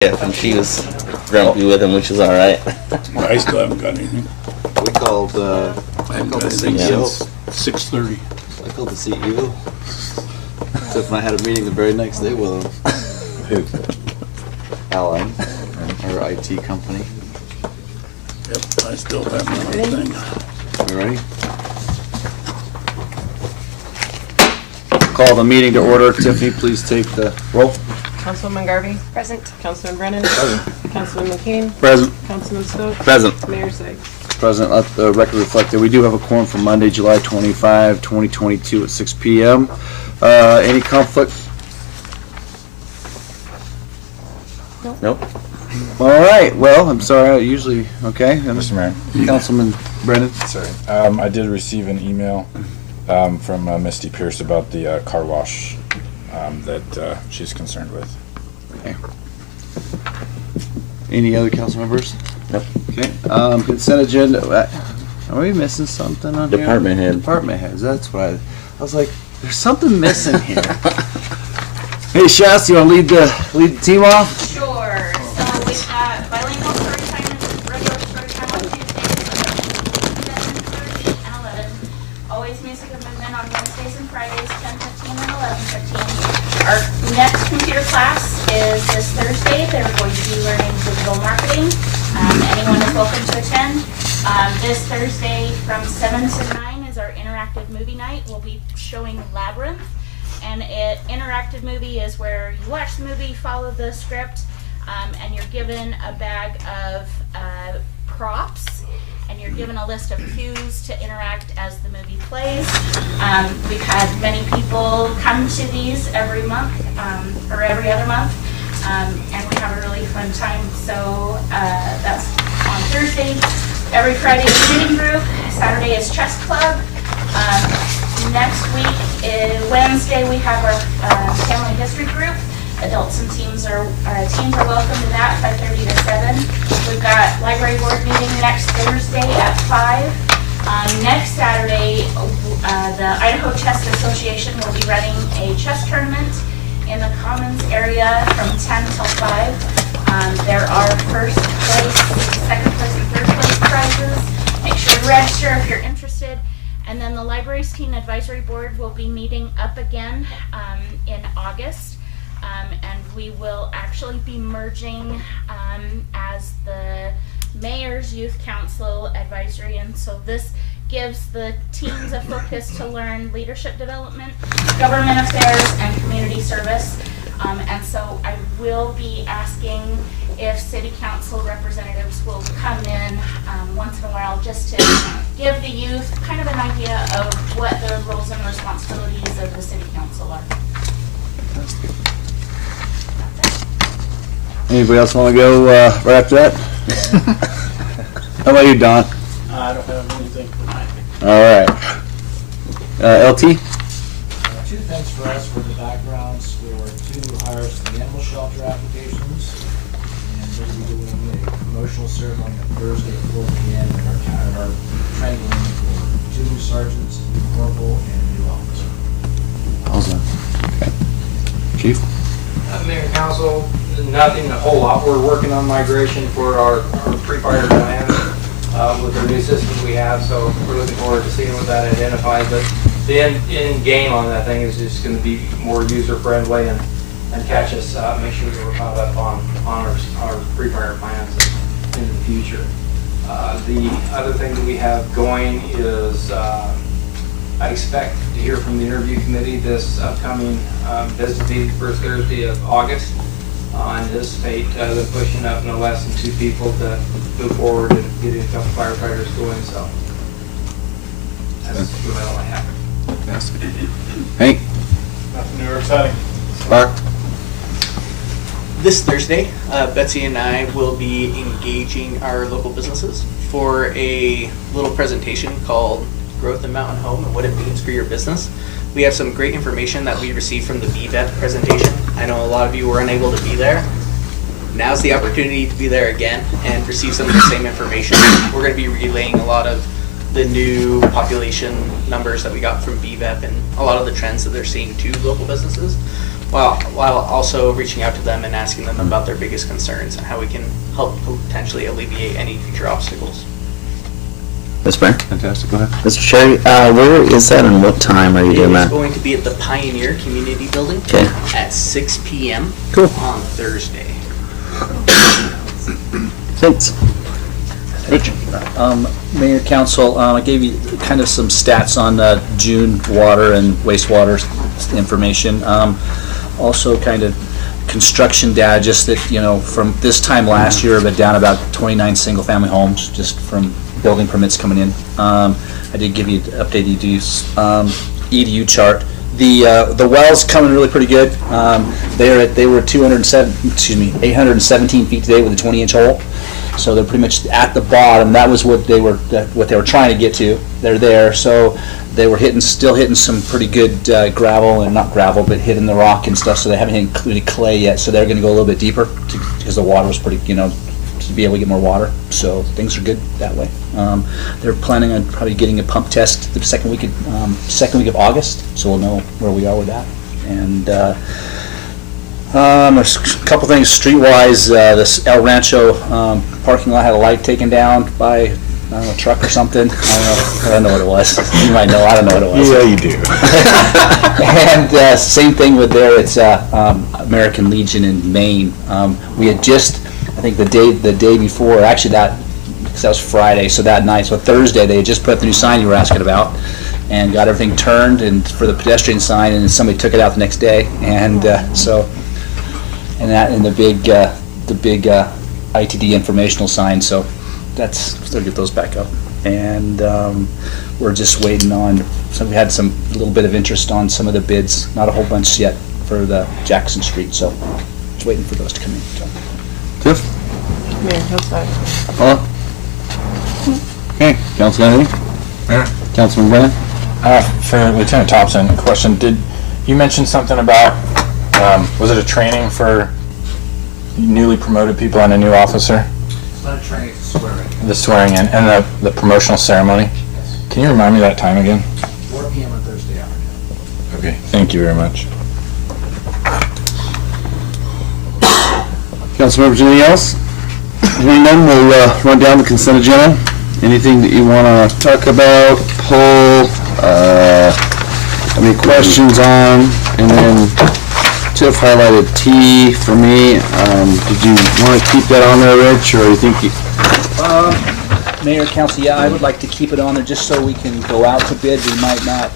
and she was grumpy with him, which is all right. I still haven't got anything. We called, I haven't got anything CEO. since 6:30. I called the CEO. Except when I had a meeting the very next day with him. Allied, our IT company. Yep, I still haven't got anything. You ready? Call the meeting to order. Tiffany, please take the roll. Councilwoman Garvey. Present. Councilman Brennan. Present. Councilman McCain. Present. Councilman Stokes. Present. Mayor Sykes. Present. Let the record reflect that we do have a quorum for Monday, July 25, 2022 at 6 p.m. Any conflict? Nope. All right. Well, I'm sorry. Usually, okay. Mr. Mayor, Councilman Brennan. sorry. I did receive an email from Misty Pierce about the car wash that she's concerned with. Okay. Any other council members? Nope. Okay. Consent agenda. Are we missing something on here? Department head. Department heads. That's what I was like. There's something missing here. Hey, Shasta, you want to lead the team off? Sure. So we've got bilingual story time and regular story time on Tuesdays, 7:30 and 11. Always music and movement on Wednesdays and Fridays, 10:15 and 11:15. Our next computer class is this Thursday. They're going to be learning digital marketing. Anyone is welcome to attend. This Thursday from 7 to 9 is our interactive movie night. We'll be showing Labyrinth. And an interactive movie is where you watch the movie, follow the script, and you're given a bag of props, and you're given a list of cues to interact as the movie plays. We've had many people come to these every month, or every other month, and we have a really fun time. So that's on Thursday. Every Friday is reading group. Saturday is chess club. Next week, Wednesday, we have our family history group. Adults and teens are welcome to that, 5:30 to 7. We've got library board meeting next Thursday at 5. Next Saturday, the Idaho Chess Association will be running a chess tournament in the Commons area from 10 till 5. There are first place, second place, and third place prizes. Make sure to register if you're interested. And then the Libraries Teen Advisory Board will be meeting up again in August. And we will actually be merging as the Mayor's Youth Council Advisory. And so this gives the teens a focus to learn leadership development, government affairs, and community service. And so I will be asking if city council representatives will come in once in a while just to give the youth kind of an idea of what the roles and responsibilities of the city council are. Anybody else want to go right after that? How about you, Don? I don't have anything tonight. All right. LT? Two things for us for the backgrounds for two hires to the animal shelter applications. And we'll be doing a promotional ceremony on Thursday at 4 p.m. in our training room for two new sergeants, a new corporal, and a new officer. How's that? Okay. Chief? Mayor and Council, nothing a whole lot. We're working on migration for our pre-fire plans with the new system we have, so we're looking forward to seeing what that identifies. But the end game on that thing is just going to be more user-friendly and catch us, make sure that we're caught up on our pre-fire plans in the future. The other thing that we have going is I expect to hear from the interview committee this upcoming business meeting, first Thursday of August. Anticipate them pushing up no less than 2 people to move forward and getting a couple firefighters going. So that's really all I have. Fantastic. Hank? Nothing new or exciting. Mark? This Thursday, Betsy and I will be engaging our local businesses for a little presentation called Growth in Mountain Home and what it means for your business. We have some great information that we received from the BVET presentation. I know a lot of you were unable to be there. Now's the opportunity to be there again and receive some of the same information. We're going to be relaying a lot of the new population numbers that we got from BVEP and a lot of the trends that they're seeing to local businesses. while also reaching out to them and asking them about their biggest concerns and how we can help potentially alleviate any future obstacles. Mr. Mayor? Fantastic, go ahead. Mr. Cherry, where is that and what time are you It doing is that? going to be at the Pioneer Community Building Okay. at 6 p.m. Cool. on Thursday. Thanks. Rich? Mayor, Council, I gave you kind of some stats on June water and wastewater information. Also kind of construction data, just that, from this time last year, but down about 29 single-family homes, just from building permits coming in. I did give you an updated EDU chart. The well's coming really pretty good. They were 817 feet today with a 20-inch hole. So they're pretty much at the bottom. That was what they were trying to get to. They're there. So they were still hitting some pretty good gravel, and not gravel, but hitting the rock and stuff. So they haven't hit any clay yet. So they're going to go a little bit deeper because the water was pretty, to be able to get more water. So things are good that way. They're planning on probably getting a pump test the second week of August. So we'll know where we are with that. And there's a couple things streetwise. This El Rancho parking lot had a light taken down by a truck or something. I don't know what it was. You might know. I don't know what it was. Yeah, you do. And same thing with there. It's American Legion in Maine. We had just, I think the day before, actually that was Friday. So that night, so Thursday, they had just put up the new sign you were asking about, and got everything turned and for the pedestrian sign, and then somebody took it out the next day, and the big ITD informational sign. So they'll get those back up, and we're just waiting on. So we had a little bit of interest on some of the bids, not a whole bunch yet for the Jackson Street. So just waiting for those to come in. So. Tiff? Mayor, Hillside. Paula? Okay, Council, anything? Mayor? Councilman Brennan? For Lieutenant Thompson, question, did you mention something about, was it a training for newly promoted people and a new officer? It's not a training, it's swearing. The swearing in and the promotional ceremony? Yes. Can you remind me that time again? 4 p.m. on Thursday afternoon. Okay, thank you very much. Council members, anything else? Hearing none, we'll run down the consent agenda. Anything that you want to talk about, pull, any questions on, and then Tiff highlighted T for me. Did you want to keep that on there, Rich, or you think you... Mayor, Council, yeah, I would like to keep it on there just so we can go out to bid. We might not,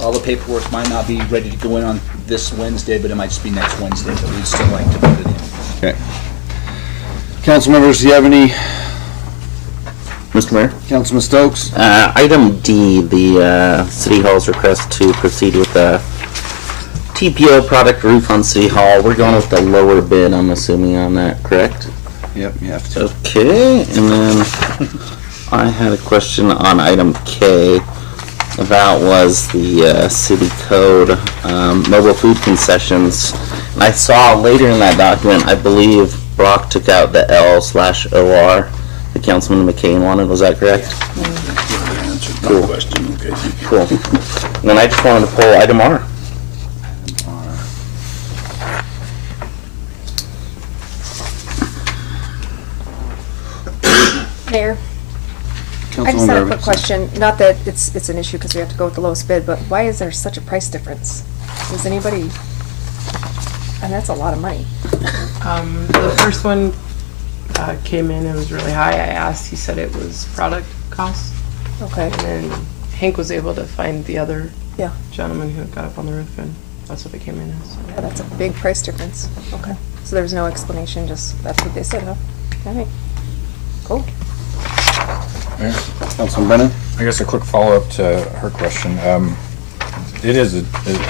all the paperwork might not be ready to go in on this Wednesday, but it might just be next Wednesday, but we'd still like to put it in. Okay. Council members, do you have any? Mr. Mayor? Councilman Stokes? Item D, the City Hall's request to proceed with the TPO product roof on City Hall. We're going with the lower bid, I'm assuming, on that, correct? Yep, you have to. Okay, and then I had a question on item K. That was the city code, mobile food concessions. And I saw later in that document, I believe Brock took out the L/OR the Councilman McCain wanted. Was that correct? Answered my Cool. question, okay. Cool. And then I just wanted to pull item R. Mayor, I just Councilwoman had a Garvey. quick question. Not that it's an issue because we have to go with the lowest bid, but why is there such a price difference? Does anybody, and that's a lot of money. The first one came in, it was really high. I asked, he said it was product cost. Okay. And then Hank was able to find the other Yeah. gentleman who got up on the roof, and that's what it came in as. Yeah, that's a big price difference. Okay. So there was no explanation, just that's what they said, huh? All right. Cool. Mayor? Councilman Brennan? I guess a quick follow-up to her question. It is a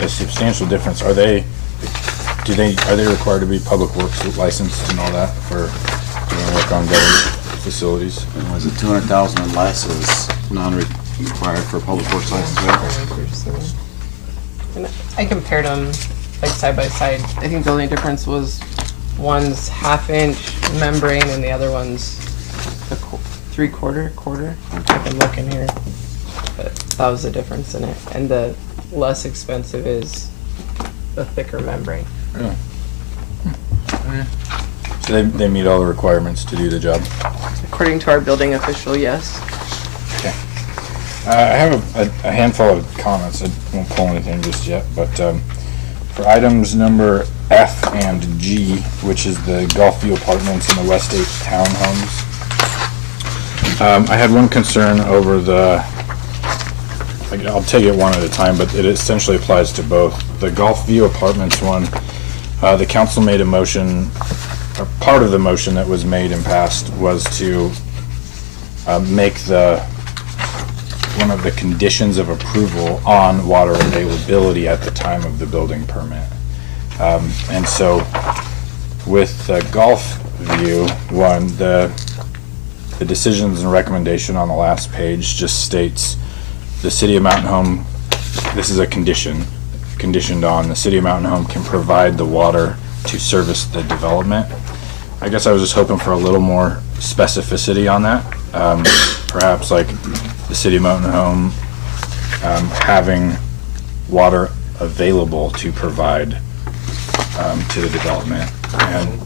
substantial difference. Are they required to be public works licensed and all that for doing work on government facilities? And was it 200,000 or less is non-required for public works license? And I compared them like side by side. I think the only difference was one's half-inch membrane and the other one's a three-quarter. I can look in here, but that was the difference in it. And the less expensive is a thicker membrane. So they meet all the requirements to do the job. According to our building official, yes. Okay. I have a handful of comments. I won't pull anything just yet, but for items number F and G, which is the Gulfview Apartments and the Westgate Townhomes, I had one concern over I'll take it one at a time, but it essentially applies to both. The Gulfview Apartments one, the council made a motion, or part of the motion that was made and passed was to make one of the conditions of approval on water availability at the time of the building permit. And so with the Gulfview one, the decisions and recommendation on the last page just states the City of Mountain Home, this is a conditioned on the City of Mountain Home can provide the water to service the development. I guess I was just hoping for a little more specificity on that. Perhaps like the City of Mountain Home having water available to provide to the development. And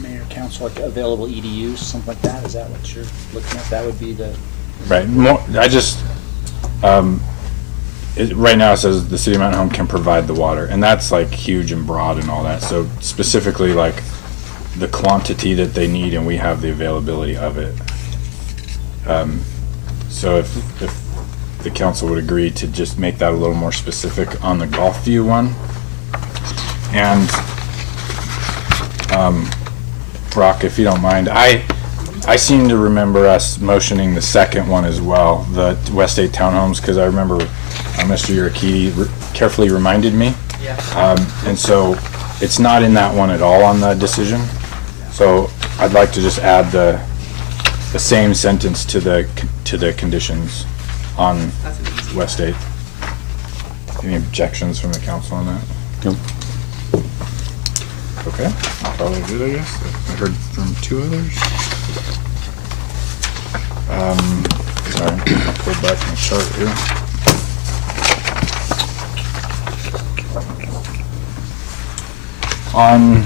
Mayor, council, like available EDUs, something like that, is that what you're looking at? That would be the... right, right now it says the City of Mountain Home can provide the water, and that's like huge and broad and all that. So specifically like the quantity that they need, and we have the availability of it. So if the council would agree to just make that a little more specific on the Gulfview one. And Brock, if you don't mind, I seem to remember us motioning the second one as well, the Westgate Townhomes, because I remember Mr. Urakiti carefully reminded me. Yeah. And so it's not in that one at all on the decision. So I'd like to just add the same sentence to the conditions on That's an easy. Westgate. Any objections from the council on that? Nope. Okay, probably good, I guess. I heard from two others. Sorry, I'll pull back my chart here. On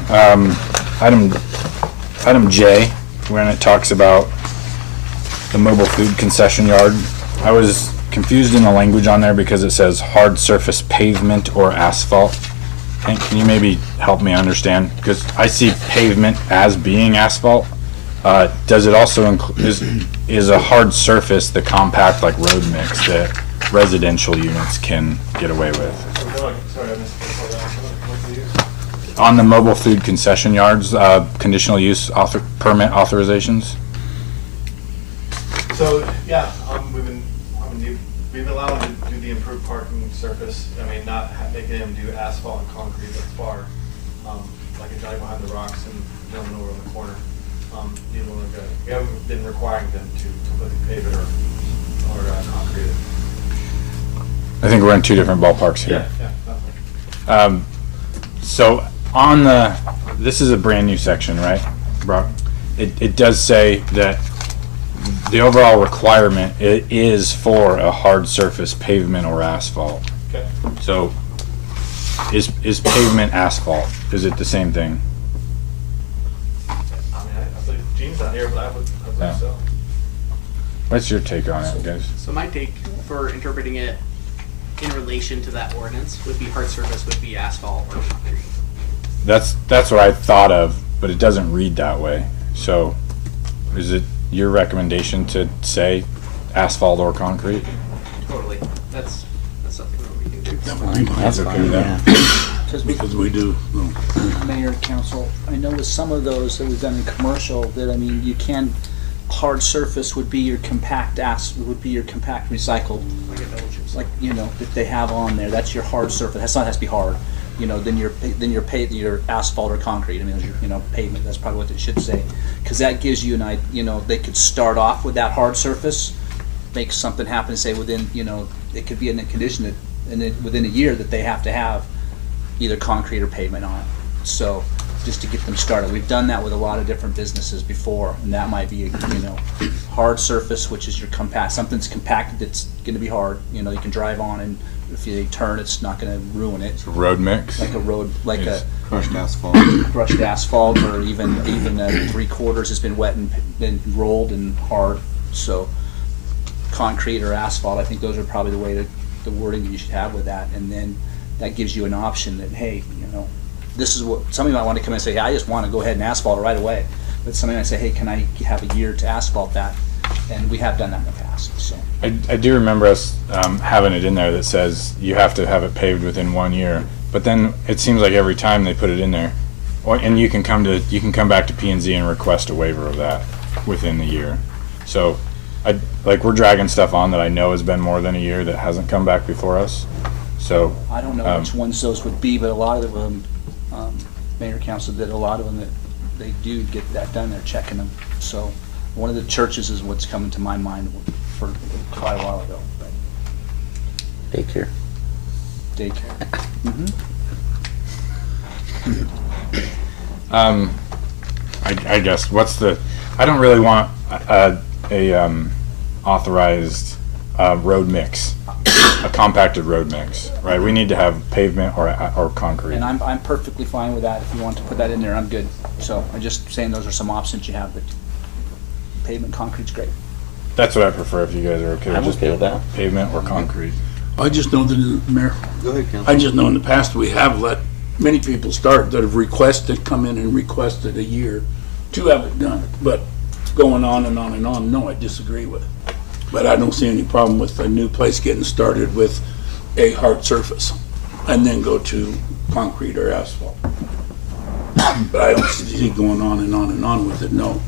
item J, when it talks about the mobile food concession yard, I was confused in the language on there because it says hard surface pavement or asphalt. Hank, can you maybe help me understand? Because I see pavement as being asphalt. Does it also include, is a hard surface the compact like road mix that residential units can get away with? Sorry, I missed On the mobile food concession yards, conditional use permit authorizations? So, yeah, we've been allowed to do the improved parking surface. I mean, not making them do asphalt and concrete that's far, like a guy behind the rocks and gentleman over in the corner. We haven't been requiring them to completely pave it or concrete it. I think we're in two different ballparks here. Yeah, definitely. So this is a brand new section, right, Brock? It does say that the overall requirement is for a hard surface pavement or asphalt. Okay. So is pavement asphalt? Is it the same thing? I believe Gene's not here, but I believe Yeah. so. What's your take on it, guys? So my take for interpreting it in relation to that ordinance would be hard surface would be asphalt or concrete. That's what I thought of, but it doesn't read that way. So is it your recommendation to say asphalt or concrete? Totally. That's something that we can do. That's okay fine, with yeah. Because we do. Mayor, council, I know with some of those that we've done in commercial, that, I mean, you can, hard surface would be your compact recycled, like, you know, that they have on there, that's your hard surface, that's not, has to be hard. You know, then your asphalt or concrete, I mean, there's your, you know, pavement, that's probably what it should say. Cause that gives you an idea, you know, they could start off with that hard surface, make something happen, say within, you know, it could be in a condition that, and then within a year that they have to have either concrete or pavement on it. So, just to get them started. We've done that with a lot of different businesses before, and that might be, you know, hard surface, which is your compact, something's compacted that's gonna be hard, you know, you can drive on and if they turn, it's not gonna ruin it. Road mix. Like a road, like a Crushed asphalt. crushed asphalt, or even 3/4 has been wet and been rolled and hard. So concrete or asphalt, I think those are probably the wording that you should have with that. And then that gives you an option that, hey, this is what, somebody might want to come in and say, hey, I just want to go ahead and asphalt it right away. But somebody might say, hey, can I have a year to asphalt that? And we have done that in the past, so. I do remember us having it in there that says you have to have it paved within 1 year. But then it seems like every time they put it in there, and you can come back to P&Z and request a waiver of that within the year. So, we're dragging stuff on that I know has been more than a year that hasn't come back before us. So I don't know which ones those would be, but a lot of them, Mayor Council did a lot of them that they do get that done. They're checking them. So one of the churches is what's coming to my mind for quite a while ago. But Daycare. I guess I don't really want a authorized road mix, a compacted road mix, right? We need to have pavement or concrete. And I'm perfectly fine with that. If you want to put that in there, I'm good. So I'm just saying those are some options you have, but pavement, concrete's great. That's what I prefer if you guys are okay with I'm just okay with that. pavement or concrete. I just know that, Mayor, Go ahead, Council. I just know in the past we have let many people start that have come in and requested a year to have it done. But going on and on and on, no, I disagree with it. But I don't see any problem with a new place getting started with a hard surface and then go to concrete or asphalt. But I don't see going on and on and on with it, no.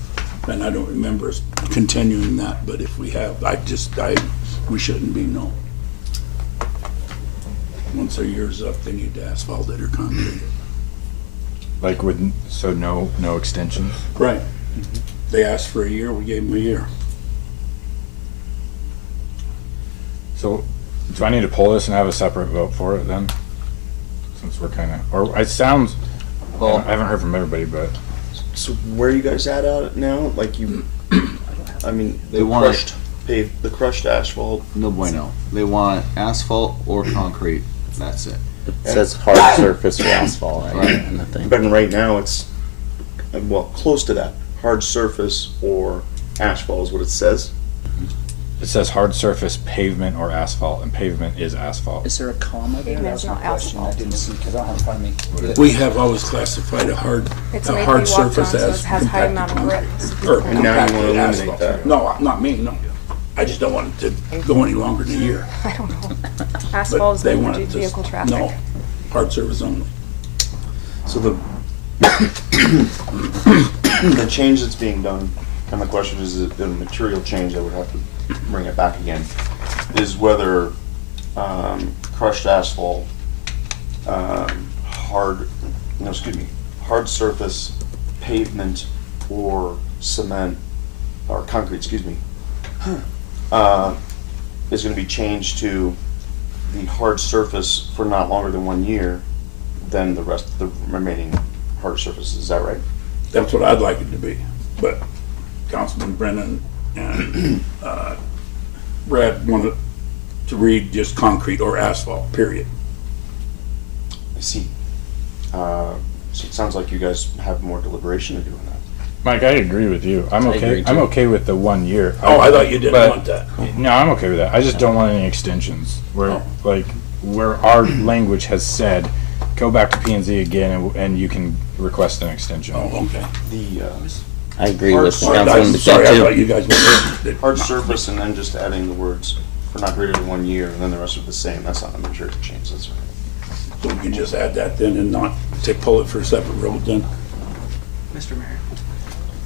And I don't remember us continuing that, but if we have, we shouldn't be, no. Once their year's up, they need to asphalt it or concrete it. So no extensions? Right. They asked for a year, we gave them a year. So do I need to pull this and have a separate vote for it then? Since we're I haven't heard from everybody, but. So where are you guys at now? Like I mean, They want the crushed asphalt. No bueno. They want asphalt or concrete. That's it. It says hard surface or asphalt, right? And the thing. But right now it's, close to that. Hard surface or asphalt is what it says. It says hard surface pavement or asphalt, and pavement is asphalt. Is there a comma there? Pavement's That's my not question. I asphalt. didn't see, because I don't have it in front of me. We have always classified a hard It's made to be hard walked on, surface so it as has high compacted amount of grip. concrete. so Or people And now you compacted wanna eliminate asphalt. that. No, not me, no. I just don't want it to go any longer than a year. I don't know. But Asphalt is they good want for it to, vehicle traffic. no, hard surface only. So the the change that's being done, and the question is it a material change that would have to bring it back again, is whether crushed asphalt, hard surface pavement or cement or concrete, is going to be changed to the hard surface for not longer than 1 year than the rest of the remaining hard surfaces. Is that right? That's what I'd like it to be. But Councilman Brennan and Brad wanted to read just concrete or asphalt, period. I see. So it sounds like you guys have more deliberation to do in that. Mike, I agree with you. I'm agree, too. I'm okay with the 1 year. Oh, I thought you didn't but- want that. No, I'm okay with that. I just don't want any extensions where our language has said, go back to P&Z again and you can request an extension. Oh, okay. The I agree with Sorry, Councilman sorry, I thought too. you guys were. hard surface and then just adding the words for not greater than 1 year and then the rest are the same. That's not a material change. That's right. So we can just add that then and not pull it for a separate road then? Mr. Mayor.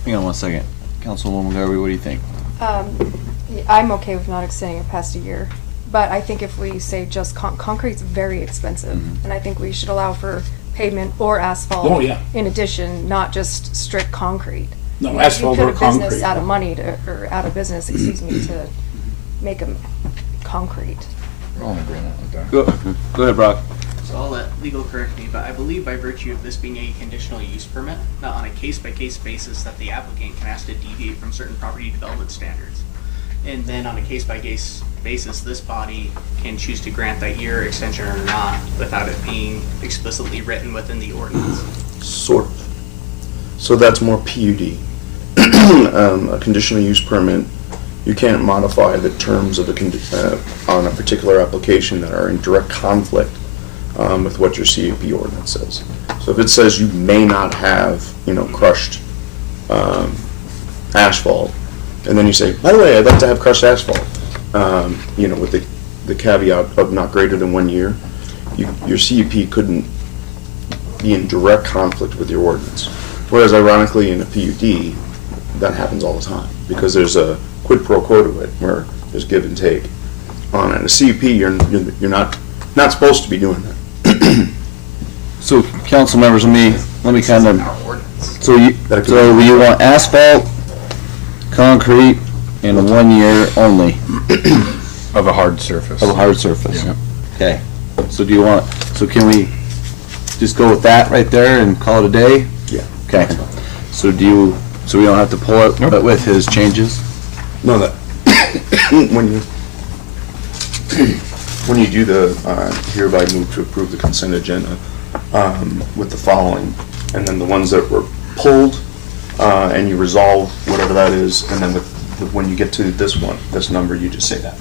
Hang on 1 second. Councilwoman Garvey, what do you think? I'm okay with not extending it past a year, but I think if we say just concrete's very expensive, and I think we should allow for pavement or asphalt. Oh, yeah. In addition, not just strict concrete. No, You asphalt or put a business concrete. out of money or out of business, excuse me, to make them concrete. We're all in agreement with that. Go ahead, Brock. So I'll let legal correct me, but I believe by virtue of this being a conditional use permit, not on a case-by-case basis, that the applicant can ask to deviate from certain property development standards. And then on a case-by-case basis, this body can choose to grant that year extension or not without it being explicitly written within the ordinance. Sort of. So that's more PUD. A conditional use permit, you can't modify the terms of on a particular application that are in direct conflict with what your CUP ordinance says. So if it says you may not have, crushed asphalt, and then you say, by the way, I'd like to have crushed asphalt, with the caveat of not greater than 1 year, your CUP couldn't be in direct conflict with your ordinance. Whereas ironically in a PUD, that happens all the time, because there's a quid pro quo to it, where there's give and take on it. A CUP, you're not supposed to be doing that. So, council members, let me kind of, so you want asphalt, concrete, and a 1 year only Of a hard surface. of a hard surface? Yeah. Okay, so can we just go with that right there and call it a day? Yeah. Okay, so so we don't have to pull it, but with his changes? No, that when you do the hereby move to approve the consent agenda with the following, and then the ones that were pulled, and you resolve whatever that is, and then when you get to this number, you just say that.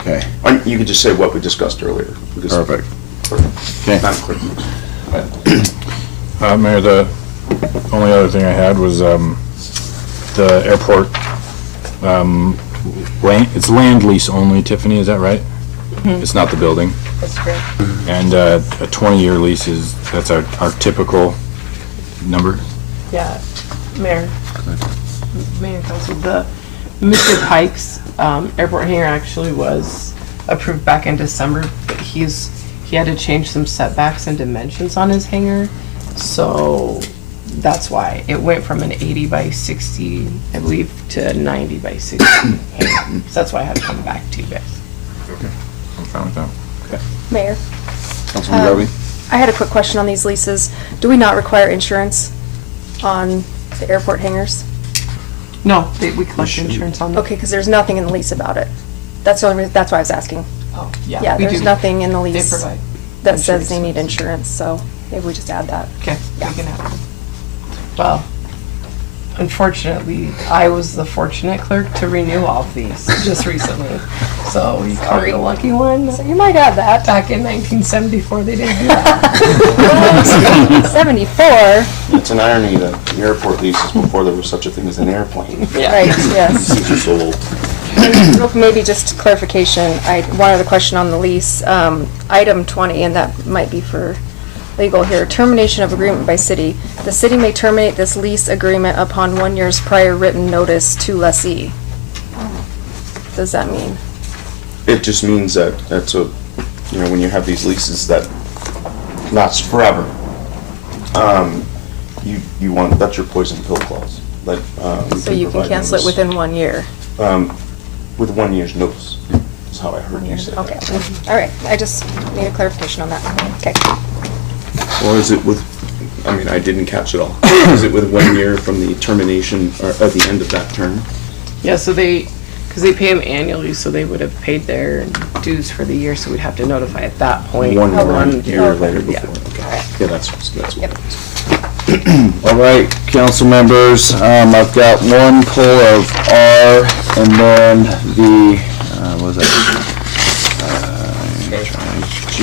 Okay. And you could just say what we discussed earlier. Perfect. Okay. Not clear. Mayor, the only other thing I had was the airport it's land lease only, Tiffany, is that right? It's not the building. That's correct. And a 20-year lease that's our typical number? Yeah, Mayor and Council, Mr. Pike's airport hangar actually was approved back in December, but he had to change some setbacks and dimensions on his hangar, so that's why it went from an 80 by 60, I believe, to 90 by 60 hangar. So that's why I had to come back to you guys. Okay, I'm fine with that. Mayor, Councilman Garvey? I had a quick question on these leases. Do we not require insurance on the airport hangars? No, we collect insurance on them. Okay, because there's nothing in the lease about it. That's the only reason, that's why I was asking. Oh, yeah. Yeah, we there's do. nothing in the They lease provide. that says insurance they need services. insurance, so maybe we just add that. Okay, Yeah. we can have it. Well, unfortunately, I was the fortunate clerk to renew all of these just recently. So you caught the lucky one. So you might add that. Back in 1974, they didn't do that. 74, It's an irony that the airport leases before there was such a thing as an airplane. right, yes. These are so old. Maybe just clarification, one other question on the lease. Item 20, and that might be for legal here, termination of agreement by city. The city may terminate this lease agreement upon 1 year's prior written notice to lessee. What does that mean? It just means that when you have these leases that lasts forever, you want, that's your poison pill clause. That, So you can provide cancel it notice. within 1 year? With 1 year's notice, is how I heard you say that. Okay, all right, I just need a clarification on that. Okay. Or is it with, I didn't catch it all. Is it with 1 year from the termination, or at the end of that term? Yeah, so because they pay them annually, so they would have paid their dues for the year, so we'd have to notify at that point. 1 1 year later Yeah. before, okay. Yeah, that's what Yep. it is. All right, council members, I've got one pull of R, and then what was that? J,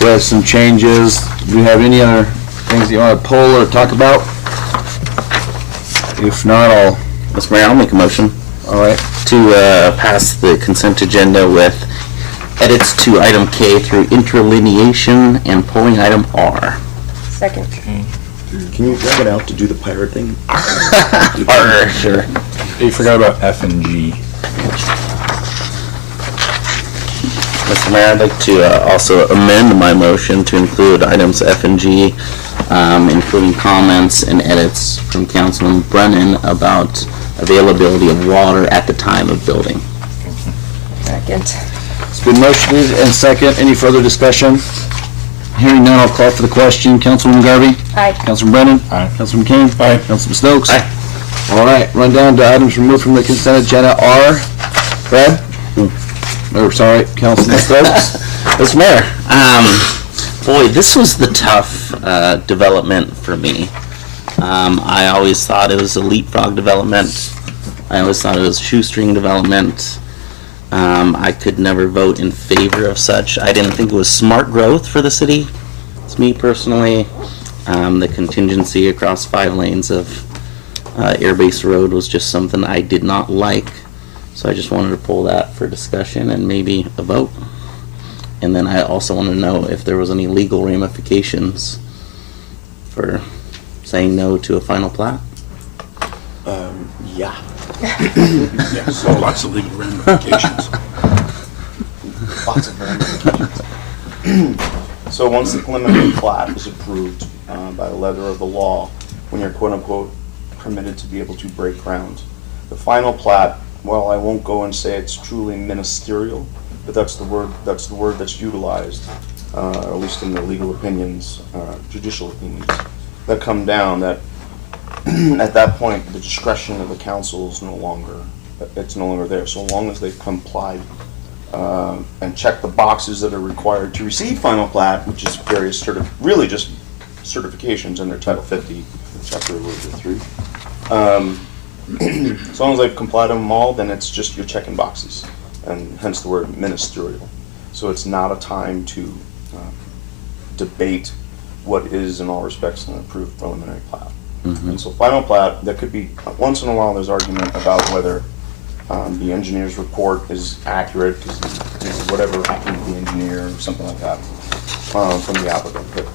we have some changes. Do you have any other things you want to pull or talk about? If not, Mr. Mayor, I'll make a motion all right. to pass the consent agenda with edits to item K through interlineation and pulling item R. Second. Can you drag it out to do the pirate thing? R, sure. You forgot about F and G. Mr. Mayor, I'd like to also amend my motion to include items F and G, including comments and edits from Councilman Brennan about availability of water at the time of building. Second. It's been motioned and second. Any further discussion? Hearing none, I'll call for the question. Councilwoman Garvey? Aye. Councilman Brennan? Aye. Councilman King? Aye. Councilman Stokes? Aye. All right, run down to items removed from the consent agenda. R. Brad? Or sorry, Councilman Stokes. Mr. Mayor, boy, this was the tough development for me. I always thought it was a leapfrog development. I always thought it was shoestring development. I could never vote in favor of such. I didn't think it was smart growth for the city. It's me personally. The contingency across 5 lanes of Airbase Road was just something I did not like. So I just wanted to pull that for discussion and maybe a vote. And then I also want to know if there was any legal ramifications for saying no to a final plat. Yeah. Yeah, so lots of legal ramifications. Lots of ramifications. So once the preliminary plat is approved by the letter of the law, when you're quote-unquote permitted to be able to break ground, the final plat, well, I won't go and say it's truly ministerial, but that's the word that's utilized, at least in the legal opinions, judicial opinions that come down, that at that point the discretion of the council is no longer there. So long as they've complied and checked the boxes that are required to receive final plat, which is various really just certifications under Title 50, Chapter 3. As long as they've complied with them all, then it's just you're checking boxes, and hence the word ministerial. So it's not a time to debate what is in all respects an approved preliminary plat. And so final plat, there could be, once in a while there's argument about whether the engineer's report is accurate, because whatever happened to the engineer or something like that from the applicant, but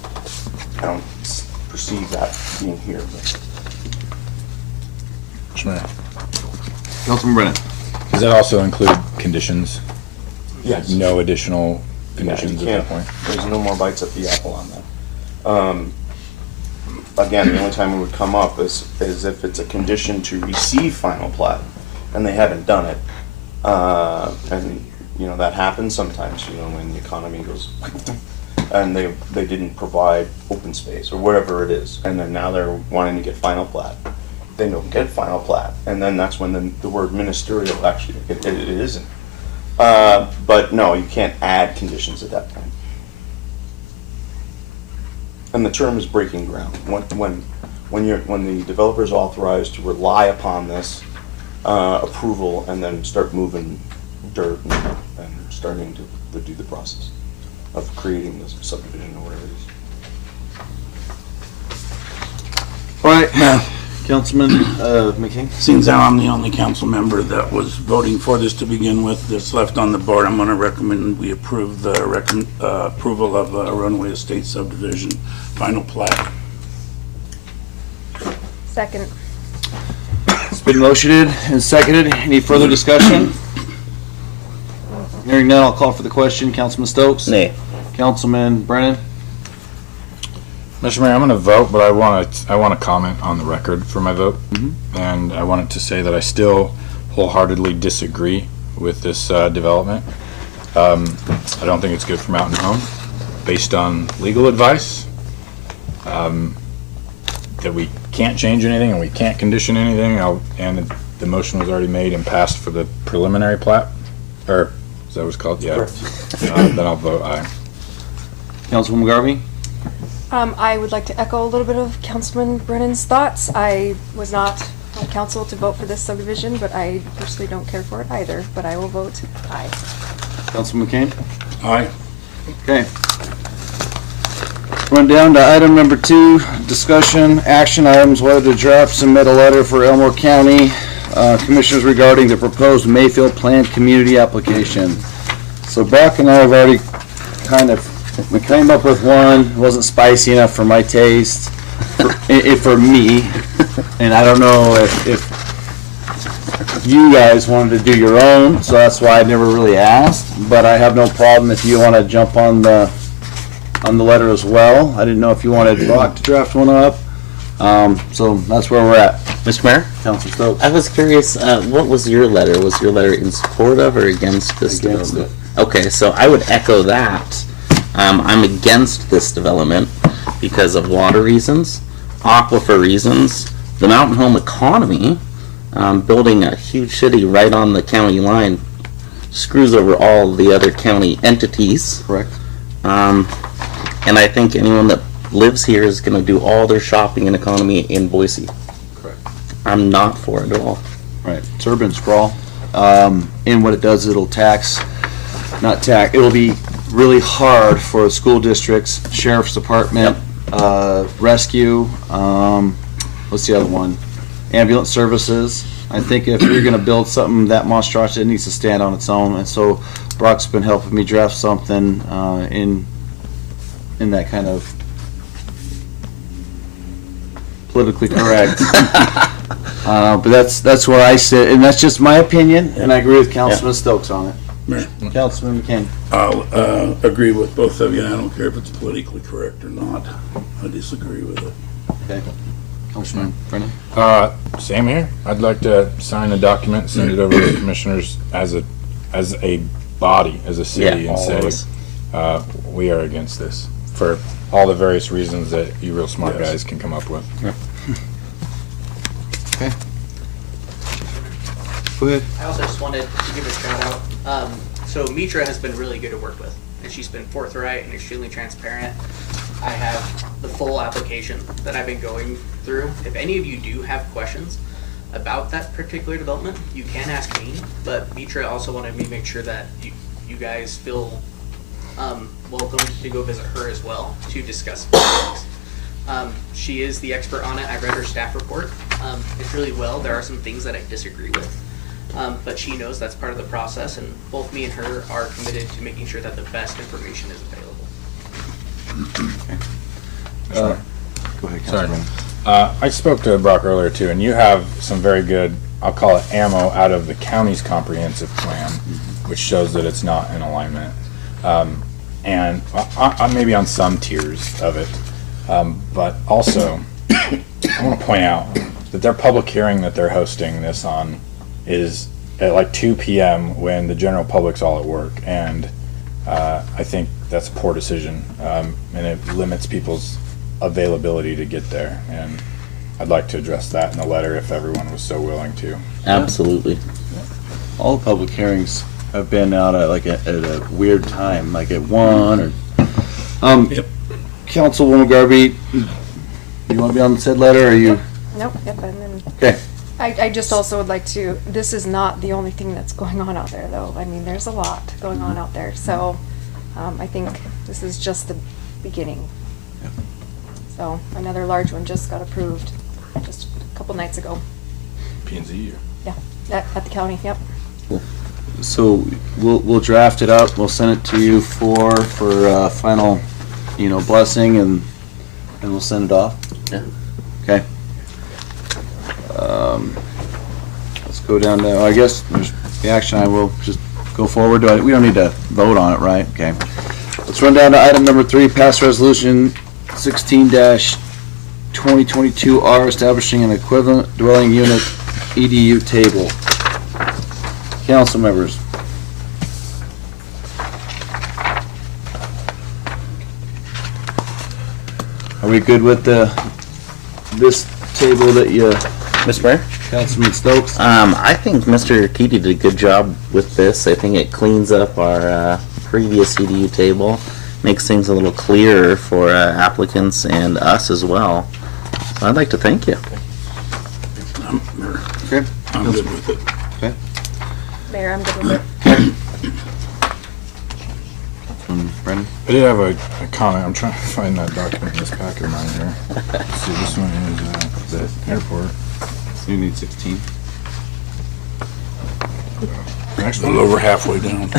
I don't perceive that being here. Councilman Brennan. Does that also include conditions? Yes. No additional Yeah, conditions you at that can't, point? there's no more bites at the apple on that. Again, the only time it would come up is if it's a condition to receive final plat, and they haven't done it. And, that happens sometimes, when the economy goes, and they didn't provide open space, or whatever it is, and then now they're wanting to get final plat. They don't get final plat, and then that's when the word ministerial actually, it isn't. But no, you can't add conditions at that time. And the term is breaking ground. When the developer is authorized to rely upon this approval and then start moving dirt and starting to do the process of creating this subdivision or whatever it is. All right, now, Councilman McCain. Since I'm the only council member that was voting for this to begin with, that's left on the board, I'm going to recommend we approve the approval of Runaway Estate subdivision final plat. Second. It's been motioned and seconded. Any further discussion? Hearing none, I'll call for the question. Councilman Stokes? Nay. Councilman Brennan? Mr. Mayor, I'm going to vote, but I want to comment on the record for my vote. And I wanted to say that I still wholeheartedly disagree with this development. I don't think it's good for Mountain Home, based on legal advice, that we can't change anything and we can't condition anything. And the motion was already made and passed for the preliminary plat, or is that what it's called? Yeah. Then I'll vote aye. Councilwoman Garvey? I would like to echo a little bit of Councilman Brennan's thoughts. I was not on council to vote for this subdivision, but I personally don't care for it either, but I will vote aye. Councilman McCain? Aye. Okay. Run down to item number 2, discussion, action items, whether to draft, submit a letter for Elmore County Commissioners regarding the proposed Mayfield Planned Community application. So Brock and I have already we came up with one. It wasn't spicy enough for my taste, for me, and I don't know if you guys wanted to do your own, so that's why I never really asked, but I have no problem if you want to jump on the letter as well. I didn't know if you wanted Brock to draft one up, so that's where we're at. Mr. Mayor? Councilor Stokes. I was curious, what was your letter? Was your letter in support of or against this Against development? Okay, so I would echo that. I'm against this development because of water reasons, aquifer reasons, the Mountain Home economy, building a huge city right on the county line screws over all the other county entities. Correct. And I think anyone that lives here is going to do all their shopping and economy in Boise. Correct. I'm not for it at all. Right, it's urban sprawl. And what it does, it'll it'll be really hard for school districts, sheriff's department, rescue, what's the other one? Ambulance services. I think if you're gonna build something that monstrous, it needs to stand on its own. And so Brock's been helping me draft something, in that kind of politically correct. But that's where I sit, and that's just my opinion, and I agree with Councilman Stokes on it. Mayor, Councilman McCain. I'll agree with both of you. I don't care if it's politically correct or not. I disagree with it. Okay. Councilman Brennan. Same here. I'd like to sign a document, send it over to the commissioners as a body, as a city, and all of say, us. we are against this for all the various reasons that you real smart guys can come up with. Okay. Go ahead. I also just wanted to give a shout out. So Mitra has been really good to work with, and she's been forthright and extremely transparent. I have the full application that I've been going through. If any of you do have questions about that particular development, you can ask me, but Mitra also wanted me to make sure that you guys feel welcome to go visit her as well to discuss things. She is the expert on it. I read her staff report. It's really well. There are some things that I disagree with, but she knows that's part of the process, and both me and her are committed to making sure that the best information is available. Go ahead, Sorry. Councilman. I spoke to Brock earlier too, and you have some very good, I'll call it ammo, out of the county's comprehensive plan, which shows that it's not in alignment. And I maybe on some tiers of it. But also, I want to point out that their public hearing that they're hosting this on is at like 2 p.m. when the general public's all at work. And I think that's a poor decision. And it limits people's availability to get there. And I'd like to address that in the letter if everyone was so willing to. Absolutely. All the public hearings have been out at at a weird time, like at 1 or. Yep. Councilwoman Garvey, you want to be on the said letter, or you? Nope, yep, and then. Okay. I just also would like to, this is not the only thing that's going on out there, though. I mean, there's a lot going on out there, so I think this is just the beginning. Yep. So another large one just got approved just a couple nights ago. P&Z. Yeah, at the county, yep. So we'll draft it up, we'll send it to you for final, blessing, and we'll send it off. Yeah. Okay. Let's go down to, I guess, there's the action, I will just go forward. We don't need to vote on it, right? Okay. Let's run down to item number 3, pass resolution 16-2022R, establishing an equivalent dwelling unit EDU table. Council members. Are we good with this table that you, Mr. Mayor? Councilman Stokes? I think Mr. Keaty did a good job with this. I think it cleans up our previous EDU table, makes things a little clearer for applicants and us as well. So I'd like to thank you. Okay. I'm good with it. Okay. Mayor, I'm good with it. Brennan? I did have a comment. I'm trying to find that document in this packet of mine here. Let's see, this one is the airport. You need 16. A little over halfway down. Going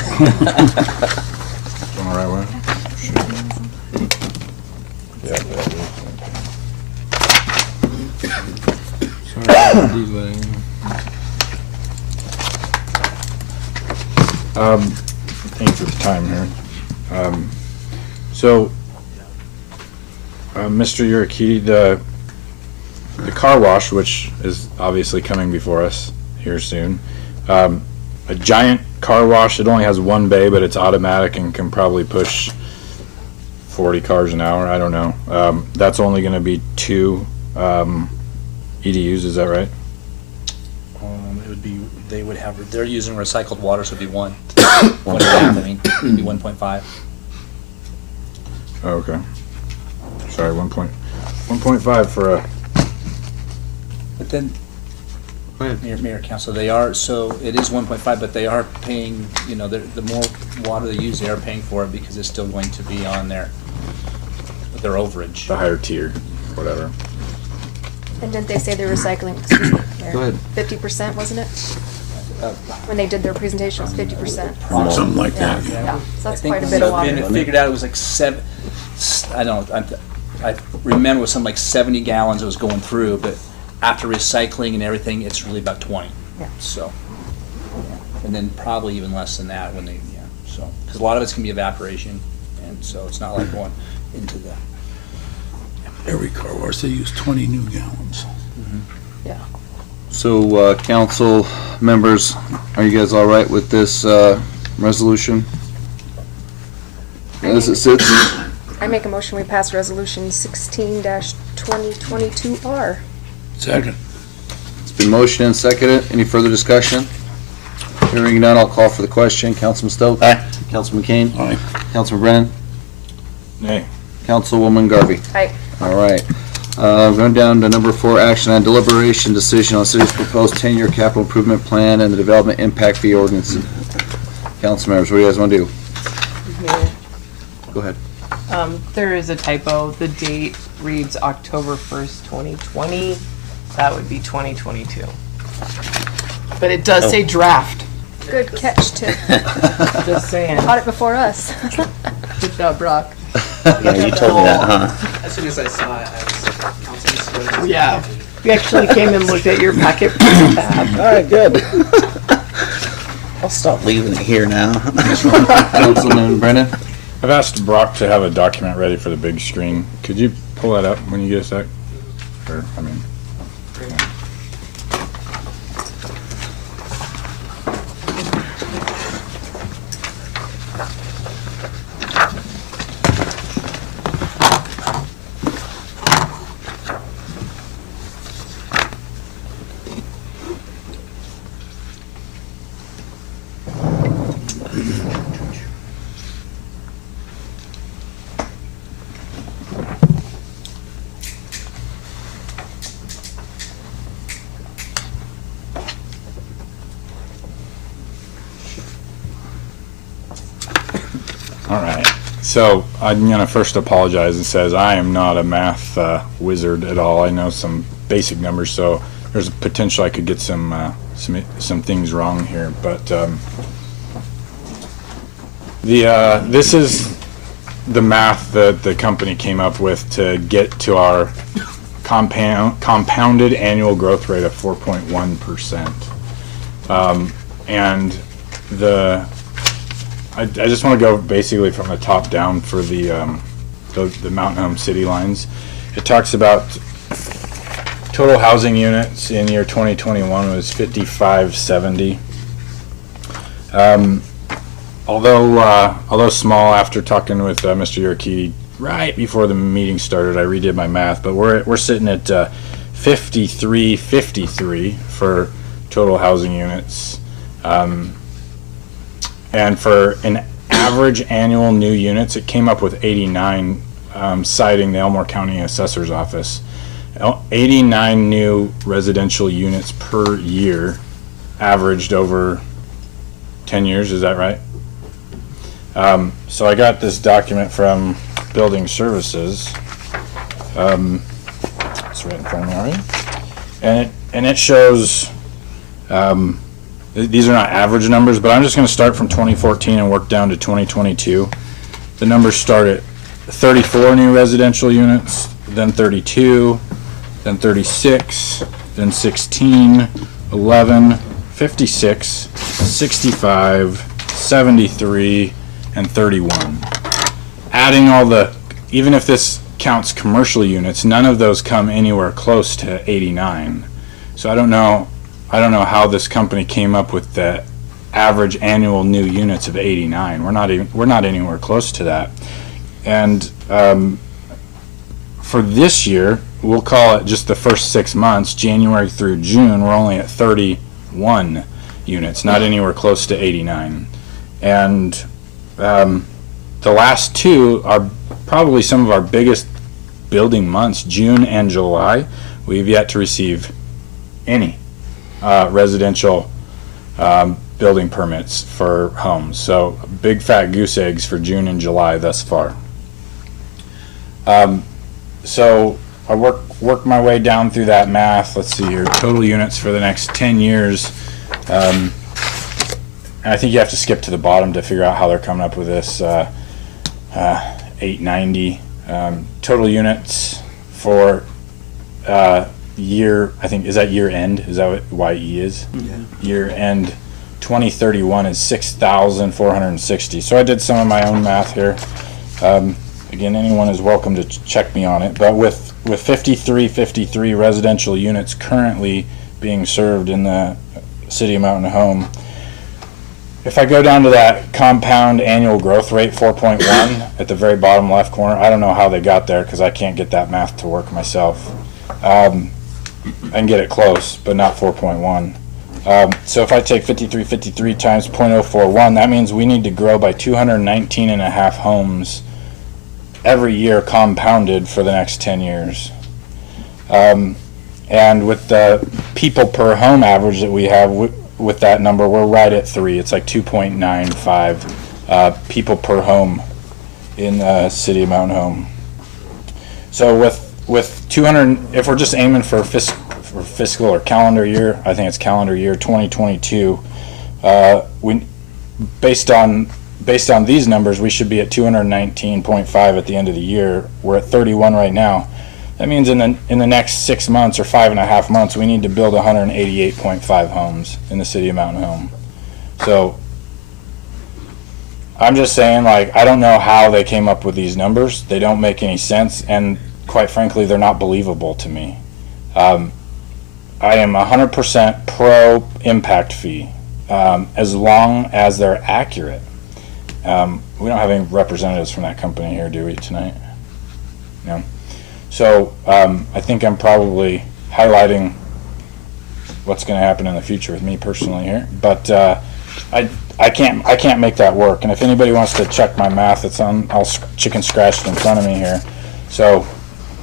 the right way? Should be. Yeah, that is. Sorry for the delay. Thank you for the time here. Mr. Yurikiti, the car wash, which is obviously coming before us here soon, a giant car wash. It only has one bay, but it's automatic and can probably push 40 cars an hour. I don't know. That's only going to be 2 EDUs. Is that right? It would they would have, they're using recycled water, so it'd be 1.5, I mean, it'd be 1.5. Oh, okay. Sorry, 1.5 for a, But then, Go ahead. Mayor, Council, they are, so it is 1.5, but they are paying, you know, the more water they use, they are paying for it because it's still going to be on their overage. the higher tier, whatever. And didn't they say they're recycling, excuse me, Mayor? Go ahead. 50%, wasn't it? When they did their presentation, it was 50%. Something like that. Yeah, so I that's think quite a bit of Ben water. had figured out it was like I don't know, I remember it was something like 70 gallons it was going through, but after recycling and everything, it's really about 20. Yeah. So, yeah. And then probably even less than that when they, so, because a lot of it's gonna be evaporation, and so it's not like going into the, Every car wash, they use 20 new gallons. Yeah. So, council members, are you guys all right with this resolution? As it sits? I make a motion, we pass resolution 16-2022R. Second. It's been motioned and seconded. Any further discussion? Hearing none, I'll call for the question. Councilman Stokes? Aye. Councilman Kane? Aye. Councilman Brennan? Nay. Councilwoman Garvey? Aye. All right. Going down to number 4, action on deliberation decision on city's proposed 10-year capital improvement plan and the development impact fee ordinance. Council members, what do you guys want to do? Mayor, Go ahead. there is a typo. The date reads October 1st, 2020. That would be 2022. But it does say draft. Good catch, Tim. Just saying. Caught it before us. Good job, Brock. Yeah, you told me that, huh? As soon as I saw it, I was, Councilman Yeah. We actually came and looked at your packet for the tab. All right, good. I'll stop leaving it here now. Councilman Brennan? I've asked Brock to have a document ready for the big screen. Could you pull that up when you get a sec? Or, I mean, all right. So I'm gonna first apologize and says I am not a math wizard at all. I know some basic numbers, so there's a potential I could get some things wrong here. But this is the math that the company came up with to get to our compounded annual growth rate of 4.1%. And I just want to go basically from the top down for the Mountain Home city lines. It talks about total housing units in year 2021 was 5,570. Although small, after talking with Mr. Yerkey right before the meeting started, I redid my math, but we're sitting at 5,353 for total housing units. And for an average annual new units, it came up with 89, citing the Elmore County Assessor's Office. 89 new residential units per year, averaged over 10 years, is that right? So I got this document from Building Services. It's right in front of me already. And it shows, these are not average numbers, but I'm just going to start from 2014 and work down to 2022. The numbers start at 34 new residential units, then 32, then 36, then 16, 11, 56, 65, 73, and 31. Adding all even if this counts commercial units, none of those come anywhere close to 89. So I don't know how this company came up with the average annual new units of 89. We're not anywhere close to that. And for this year, we'll call it just the first 6 months, January through June, we're only at 30 1 units, not anywhere close to 89. And the last two are probably some of our biggest building months, June and July. We've yet to receive any residential building permits for homes. So big fat goose eggs for June and July thus far. So I work my way down through that math. Let's see here, total units for the next 10 years. And I think you have to skip to the bottom to figure out how they're coming up with this 890 total units for year. I think, is that year end? Is that what YE is? Yeah. Year end 2031 is 6,460. So I did some of my own math here. Again, anyone is welcome to check me on it. But with 53 residential units currently being served in the city of Mountain Home, if I go down to that compound annual growth rate, 4.1, at the very bottom left corner, I don't know how they got there because I can't get that math to work myself. I can get it close, but not 4.1. So if I take 53 times 0.041, that means we need to grow by 219 and a half homes every year compounded for the next 10 years. And with the people per home average that we have, with that number, we're right at 3. It's like 2.95 people per home in the city of Mountain Home. So with 200, if we're just aiming for fiscal or calendar year, I think it's calendar year 2022. We based on these numbers, we should be at 219.5 at the end of the year. We're at 31 right now. That means in the next 6 months or 5.5 months, we need to build 188.5 homes in the city of Mountain Home. So I'm just saying, like, I don't know how they came up with these numbers. They don't make any sense, and quite frankly, they're not believable to me. I am 100% pro impact fee, as long as they're accurate. We don't have any representatives from that company here, do we, tonight? No. So I think I'm probably highlighting what's going to happen in the future with me personally here, but I can't make that work. And if anybody wants to check my math, it's on. I'll chicken scratch it in front of me here. So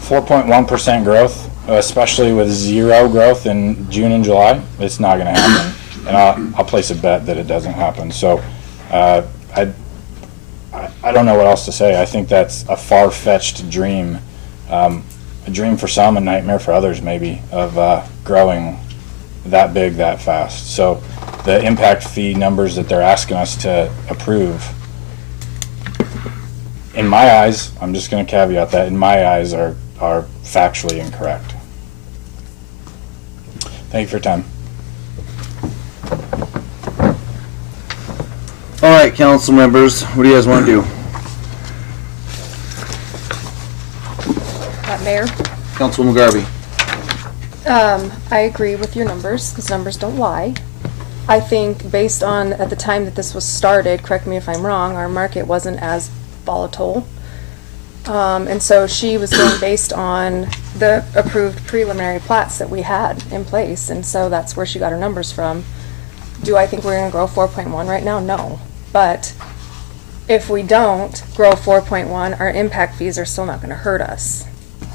4.1% growth, especially with 0 growth in June and July, it's not going to happen. And I'll place a bet that it doesn't happen. So I don't know what else to say. I think that's a far-fetched dream. A dream for some, a nightmare for others, maybe, of growing that big that fast. So the impact fee numbers that they're asking us to approve, in my eyes, I'm just going to caveat that, in my eyes, are factually incorrect. Thank you for your time. All right, council members, what do you guys want to do? Mayor? Councilwoman Garvey. I agree with your numbers, because numbers don't lie. I think based on, at the time that this was started, correct me if I'm wrong, our market wasn't as volatile. And so she was going based on the approved preliminary plats that we had in place, and so that's where she got her numbers from. Do I think we're going to grow 4.1 right now? No. But if we don't grow 4.1, our impact fees are still not going to hurt us.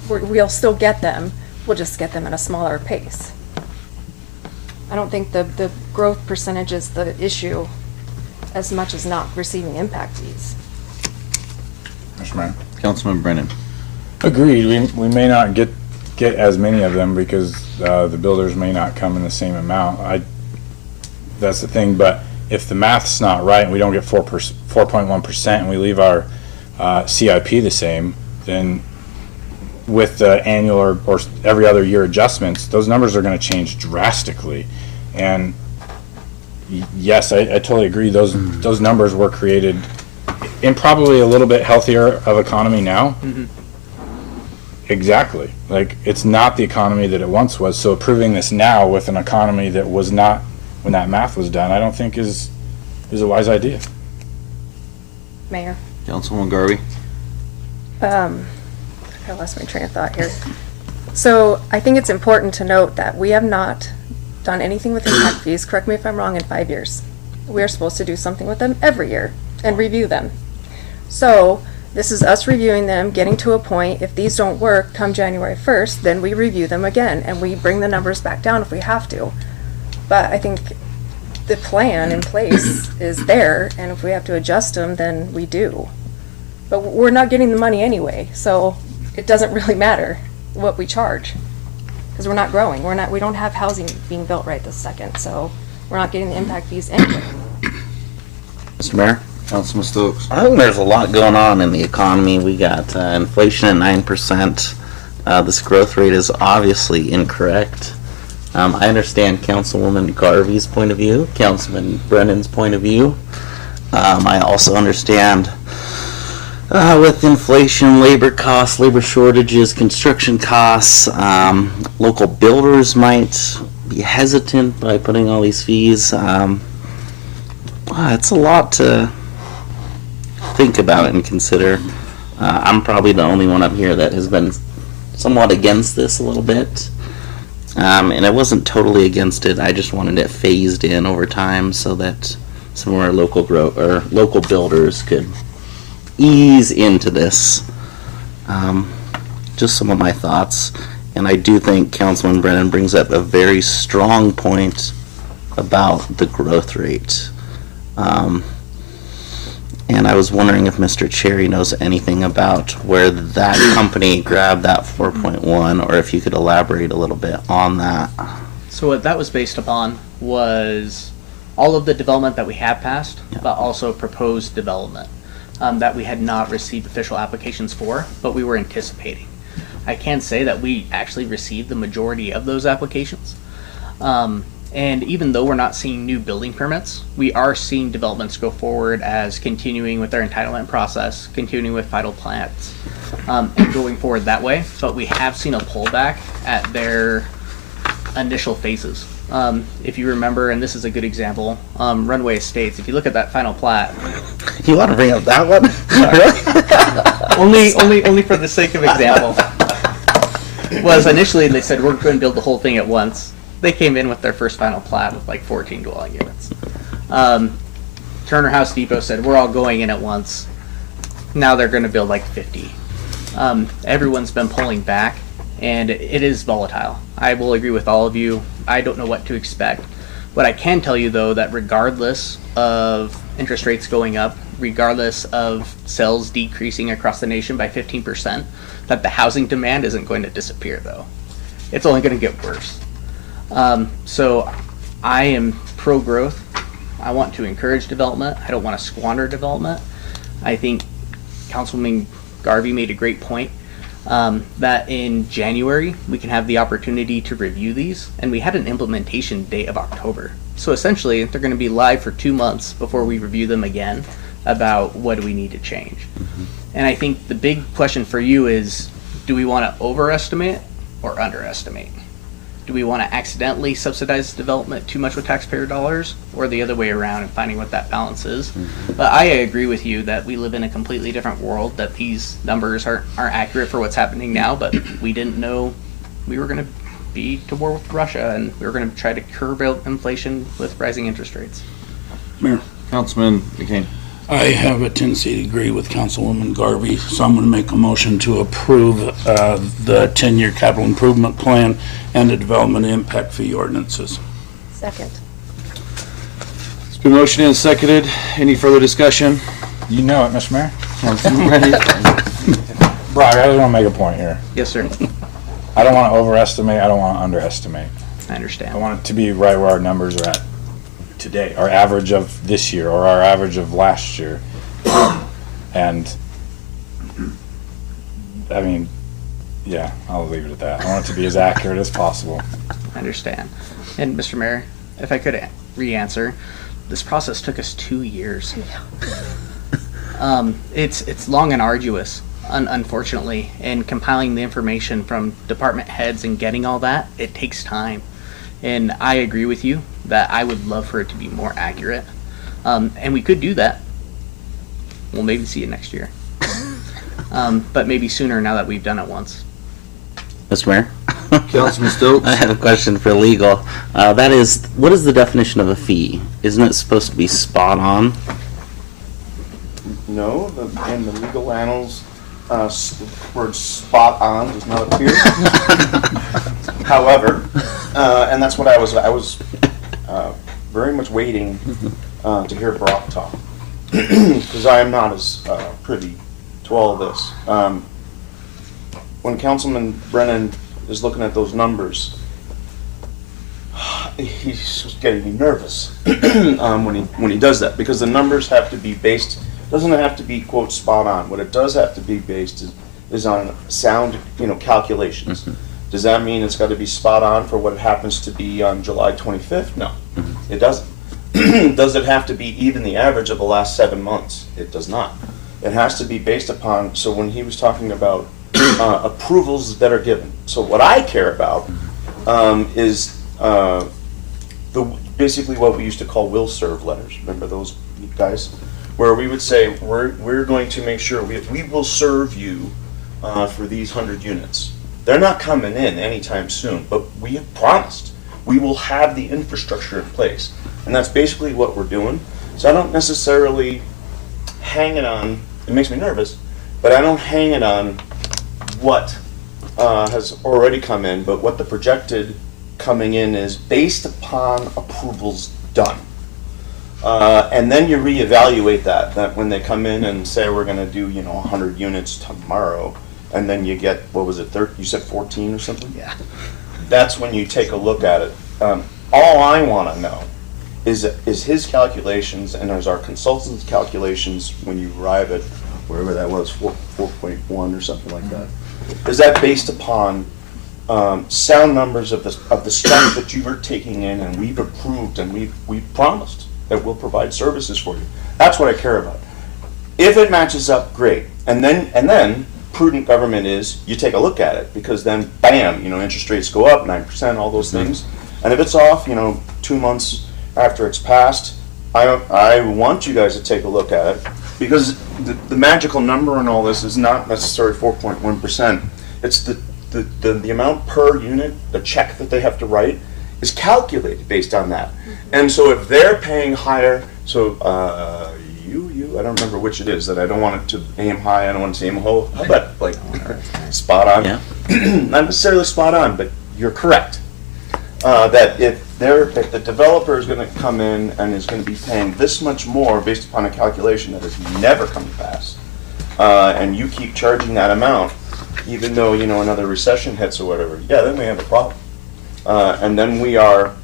We'll still get them. We'll just get them at a smaller pace. I don't think the growth percentage is the issue as much as not receiving impact fees. Mr. Mayor. Councilman Brennan. Agreed. We may not get as many of them because the builders may not come in the same amount. That's the thing. But if the math's not right and we don't get 4.1% and we leave our CIP the same, then with the annual or every other year adjustments, those numbers are going to change drastically. And yes, I totally agree. Those numbers were created in probably a little bit healthier of economy now. Mm-hmm. Exactly. Like, it's not the economy that it once was. So approving this now with an economy that was not when that math was done, I don't think is a wise idea. Mayor? Councilwoman Garvey. I lost my train of thought here. So I think it's important to note that we have not done anything with impact fees, correct me if I'm wrong, in 5 years. We are supposed to do something with them every year and review them. So this is us reviewing them, getting to a point, if these don't work come January 1st, then we review them again and we bring the numbers back down if we have to. But I think the plan in place is there, and if we have to adjust them, then we do. But we're not getting the money anyway, so it doesn't really matter what we charge. Because we're not growing, we don't have housing being built right this second, so we're not getting the impact fees anyway. Mr. Mayor? Councilman Stokes. I think there's a lot going on in the economy. We got inflation at 9%. This growth rate is obviously incorrect. I understand Councilwoman Garvey's point of view, Councilman Brennan's point of view. I also understand with inflation, labor costs, labor shortages, construction costs, local builders might be hesitant by putting all these fees. It's a lot to think about and consider. I'm probably the only one up here that has been somewhat against this a little bit. And I wasn't totally against it. I just wanted it phased in over time so that some of our local builders could ease into this. Just some of my thoughts. And I do think Councilman Brennan brings up a very strong point about the growth rate. And I was wondering if Mr. Cherry knows anything about where that company grabbed that 4.1, or if you could elaborate a little bit on that. So what that was based upon was all of the development that we have passed, but also proposed development that we had not received official applications for, but we were anticipating. I can say that we actually received the majority of those applications. And even though we're not seeing new building permits, we are seeing developments go forward as continuing with their entitlement process, continuing with final plans, and going forward that way. But we have seen a pullback at their initial phases. If you remember, and this is a good example, Runway Estates, if you look at that final plat. You want to bring up that one? only for the sake of example. Was initially they said, we're going to build the whole thing at once. They came in with their first final plat with like 14 dwelling units. Turner House Depot said, we're all going in at once. Now they're going to build like 50. Everyone's been pulling back, and it is volatile. I will agree with all of you. I don't know what to expect. What I can tell you, though, that regardless of interest rates going up, regardless of sales decreasing across the nation by 15%, that the housing demand isn't going to disappear, though. It's only going to get worse. So I am pro-growth. I want to encourage development. I don't want to squander development. I think Councilman Garvey made a great point that in January we can have the opportunity to review these, and we had an implementation date of October. So essentially they're going to be live for 2 months before we review them again about what do we need to change. Mm-hmm. And I think the big question for you is, do we want to overestimate or underestimate? Do we want to accidentally subsidize development too much with taxpayer dollars, or the other way around and finding what that balance is? Mm-hmm. But I agree with you that we live in a completely different world, that these numbers aren't accurate for what's happening now, but we didn't know we were going to be to war with Russia, and we were going to try to curb inflation with rising interest rates. Mayor. Councilman McCain. I have a tendency to agree with Councilwoman Garvey, so I'm going to make a motion to approve the 10-year capital improvement plan and the development impact fee ordinances. Second. It's been motioned and seconded. Any further discussion? You know it, Mr. Mayor. Councilman Ready? Brock, I just want to make a point here. Yes, sir. I don't want to overestimate. I don't want to underestimate. I understand. I want it to be right where our numbers are at today, our average of this year or our average of last year. And I mean, yeah, I'll leave it at that. I want it to be as accurate as possible. I understand. And Mr. Mayor, if I could re-answer, this process took us 2 years. It's long and arduous, unfortunately, and compiling the information from department heads and getting all that, it takes time. And I agree with you that I would love for it to be more accurate. And we could do that. We'll maybe see it next year. But maybe sooner now that we've done it once. Mr. Mayor? Councilman Stokes? I have a question for legal. That is, what is the definition of a fee? Isn't it supposed to be spot on? No, in the legal annals, the word spot on does not appear. However, and that's what I was very much waiting to hear Brock talk, because I am not as privy to all of this. When Councilman Brennan is looking at those numbers, he's just getting me nervous when he does that, because the numbers have to be based. Doesn't have to be quote spot on. What it does have to be based is on sound, calculations. Mm-hmm. Does that mean it's got to be spot on for what it happens to be on July 25th? No, it doesn't. Does it have to be even the average of the last 7 months? It does not. It has to be based upon. So when he was talking about approvals that are given, so what I care about is basically what we used to call will serve letters. Remember those guys? Where we would say, we're going to make sure we will serve you for these 100 units. They're not coming in anytime soon, but we have promised we will have the infrastructure in place. And that's basically what we're doing. So I don't necessarily hang it on, it makes me nervous, but I don't hang it on what has already come in, but what the projected coming in is based upon approvals done. And then you reevaluate that when they come in and say we're going to do 100 units tomorrow, and then you get, what was it, you said 14 or something? Yeah. That's when you take a look at it. All I want to know is his calculations and as our consultant's calculations when you arrive at wherever that was, 4.1 or something like that. Is that based upon sound numbers of the stuff that you are taking in and we've approved and we've promised that we'll provide services for you? That's what I care about. If it matches up, great. And then prudent government is you take a look at it, because then bam, interest rates go up 9%, all those things. And if it's off, 2 months after it's passed, I want you guys to take a look at it, because the magical number in all this is not necessarily 4.1%. It's the amount per unit, the check that they have to write is calculated based on that. And so if they're paying higher, so I don't remember which it is, that I don't want it to aim high, I don't want it to aim low. How about like spot on? Yeah. Not necessarily spot on, but you're correct. That if the developer is going to come in and is going to be paying this much more based upon a calculation that has never come to pass, and you keep charging that amount, even though another recession hits or whatever, yeah, then we have a problem. And then we are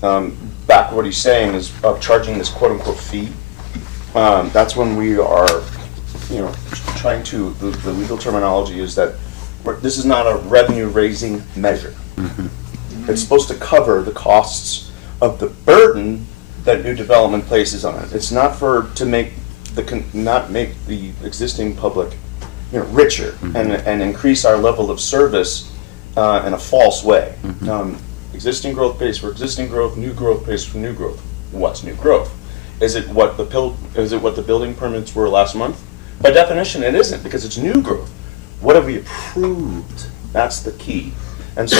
back to what he's saying is charging this quote unquote fee. That's when we are, trying to. The legal terminology is that this is not a revenue raising measure. Mm-hmm. It's supposed to cover the costs of the burden that new development places on it. It's not to make the existing public, richer and increase our level of service in a false way. Existing growth pays for existing growth. New growth pays for new growth. What's new growth? Is it what the building permits were last month? By definition, it isn't, because it's new growth. What have we approved? That's the key. And so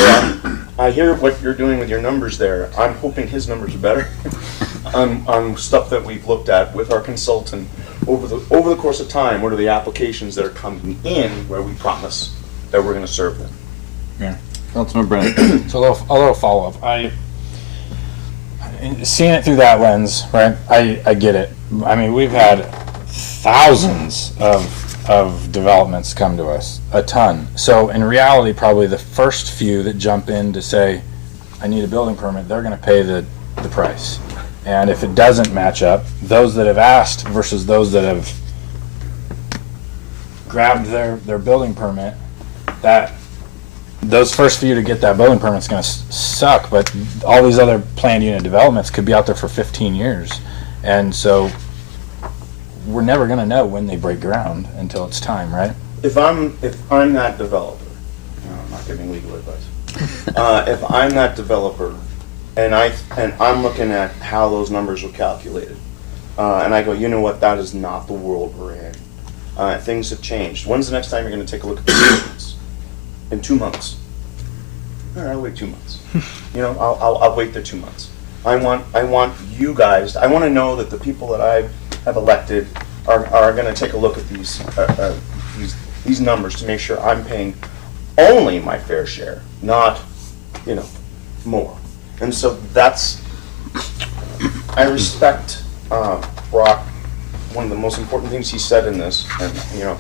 I hear what you're doing with your numbers there. I'm hoping his numbers are better on stuff that we've looked at with our consultant over the course of time. What are the applications that are coming in where we promise that we're going to serve them? Yeah. Councilman Brennan. So a little follow-up. Seeing it through that lens, right, I get it. I mean, we've had thousands of developments come to us, a ton. So in reality, probably the first few that jump in to say, I need a building permit, they're going to pay the price. And if it doesn't match up, those that have asked versus those that have grabbed their building permit, those first few to get that building permit is going to suck, but all these other planned unit developments could be out there for 15 years. And so we're never going to know when they break ground until it's time, right? If I'm that developer, I'm not giving legal advice. If I'm that developer and I'm looking at how those numbers were calculated, and I go, you know what, that is not the world we're in. Things have changed. When's the next time you're going to take a look at the statements? In 2 months. All right, I'll wait 2 months. You know, I'll wait the 2 months. I want you guys, I want to know that the people that I have elected are going to take a look at these numbers to make sure I'm paying only my fair share, not, you know, more. And so that's, I respect Brock. One of the most important things he said in this, and you know,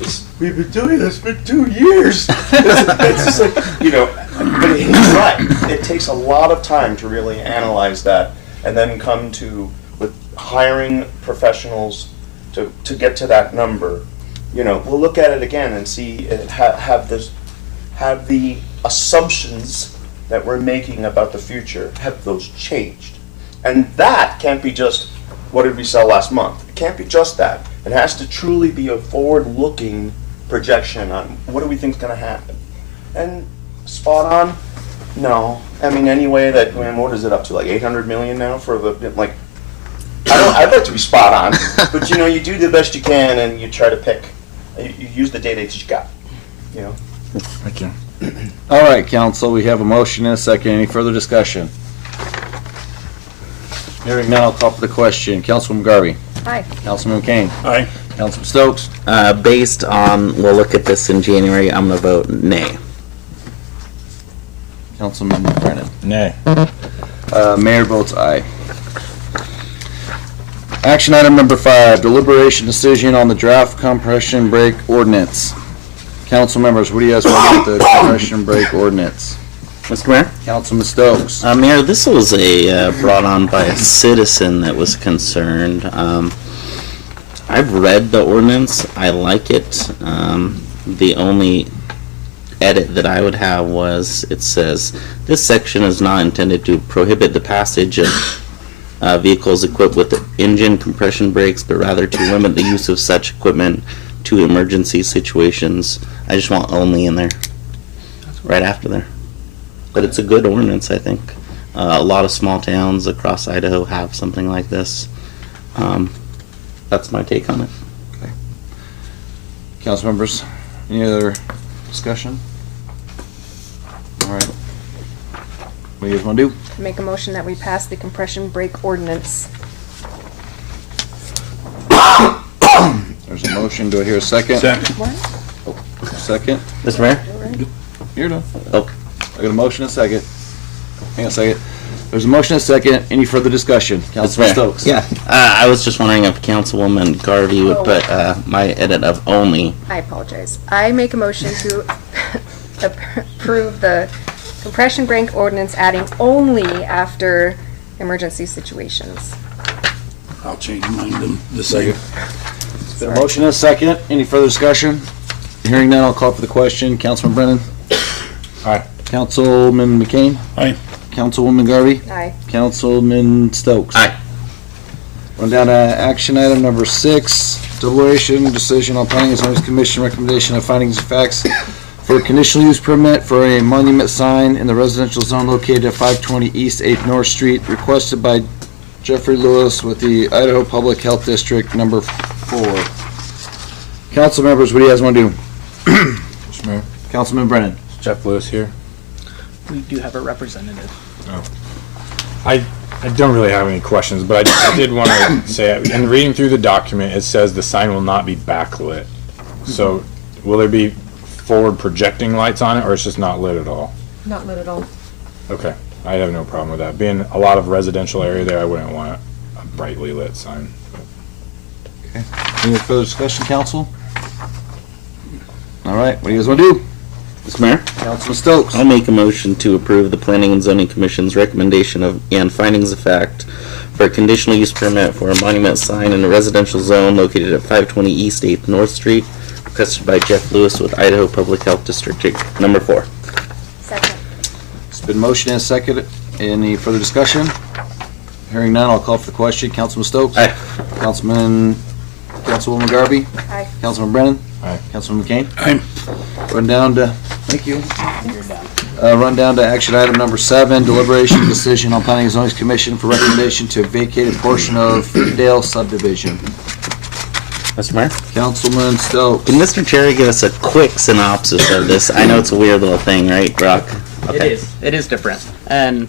is we've been doing this for 2 years. It's just like, you know, but he's right. It takes a lot of time to really analyze that, and then come to with hiring professionals to get to that number. You know, we'll look at it again and see have the assumptions that we're making about the future, have those changed, and that can't be just what did we sell last month. It can't be just that. It has to truly be a forward-looking projection on what do we think is going to happen. And spot on? No. I mean, anyway, that, I mean, what is it up to, like 800 million now for the, like, I'd like to be spot on, but you know, you do the best you can and you try to pick, you use the data that you got, you know? Thank you. All right, council, we have a motion and a second. Any further discussion? Hearing none, I'll call for the question. Councilman Garvey. Aye. Councilman McCain. Aye. Councilman Stokes. Based on, we'll look at this in January, I'm gonna vote nay. Councilman Brennan. Nay. Mayor votes aye. Action item number 5, deliberation decision on the draft compression brake ordinance. Council members, what do you guys want with the compression brake ordinance? Mr. Mayor? Councilman Stokes. Mayor, this was brought on by a citizen that was concerned. I've read the ordinance. I like it. The only edit that I would have was, it says, this section is not intended to prohibit the passage of vehicles equipped with engine compression brakes, but rather to limit the use of such equipment to emergency situations. I just want only in there, right after there. But it's a good ordinance, I think. A lot of small towns across Idaho have something like this. That's my take on it. Okay. Council members, any other discussion? All right. What do you guys want to do? Make a motion that we pass the compression brake ordinance. There's a motion. Do I hear a second? Second. What? Second. Mr. Mayor? You're done. Oh, I got a motion and a second. Hang on a second. There's a motion and a second. Any further discussion? Mr. Councilman Mayor. Stokes. Yeah, I was just wondering if Councilwoman Garvey would put my edit of only. I apologize. I make a motion to approve the compression brake ordinance adding only after emergency situations. I'll change mine to the same. Got a motion and a second. Any further discussion? Hearing none, I'll call for the question. Councilman Brennan. Aye. Councilman McCain. Aye. Councilwoman Garvey. Aye. Councilman Stokes. Aye. Run down to action item number 6, deliberation decision on planning and zoning commission recommendation of findings of facts for a conditional use permit for a monument sign in the residential zone located at 520 East 8th North Street, requested by Jeffrey Lewis with the Idaho Public Health District number 4. Council members, what do you guys want to do? Mr. Mayor. Councilman Brennan. Is Jeff Lewis here? We do have a representative. I don't really have any questions, but I did want to say, in reading through the document, it says the sign will not be backlit. So will there be forward projecting lights on it, or it's just not lit at all? Not lit at all. Okay, I have no problem with that. Being a lot of residential area there, I wouldn't want a brightly lit sign. Any further discussion, council? All right, what do you guys want to do? Mr. Mayor? Councilman Stokes. I'll make a motion to approve the Planning and Zoning Commission's recommendation of and findings of fact for a conditional use permit for a monument sign in a residential zone located at 520 East 8th North Street, requested by Jeff Lewis with Idaho Public Health District number 4. Second. It's been motioned and seconded. Any further discussion? Hearing none, I'll call for the question. Councilman Stokes. Aye. Councilwoman Garvey. Aye. Councilman Brennan. Aye. Councilman McCain. Aye. Run down to, thank you. Run down to action item number 7, deliberation decision on planning and zoning commission for recommendation to vacate a portion of Dale subdivision. Mr. Mayor? Councilman Stokes. Can Mr. Cherry give us a quick synopsis of this? I know it's a weird little thing, right, Brock? Okay. It is different. And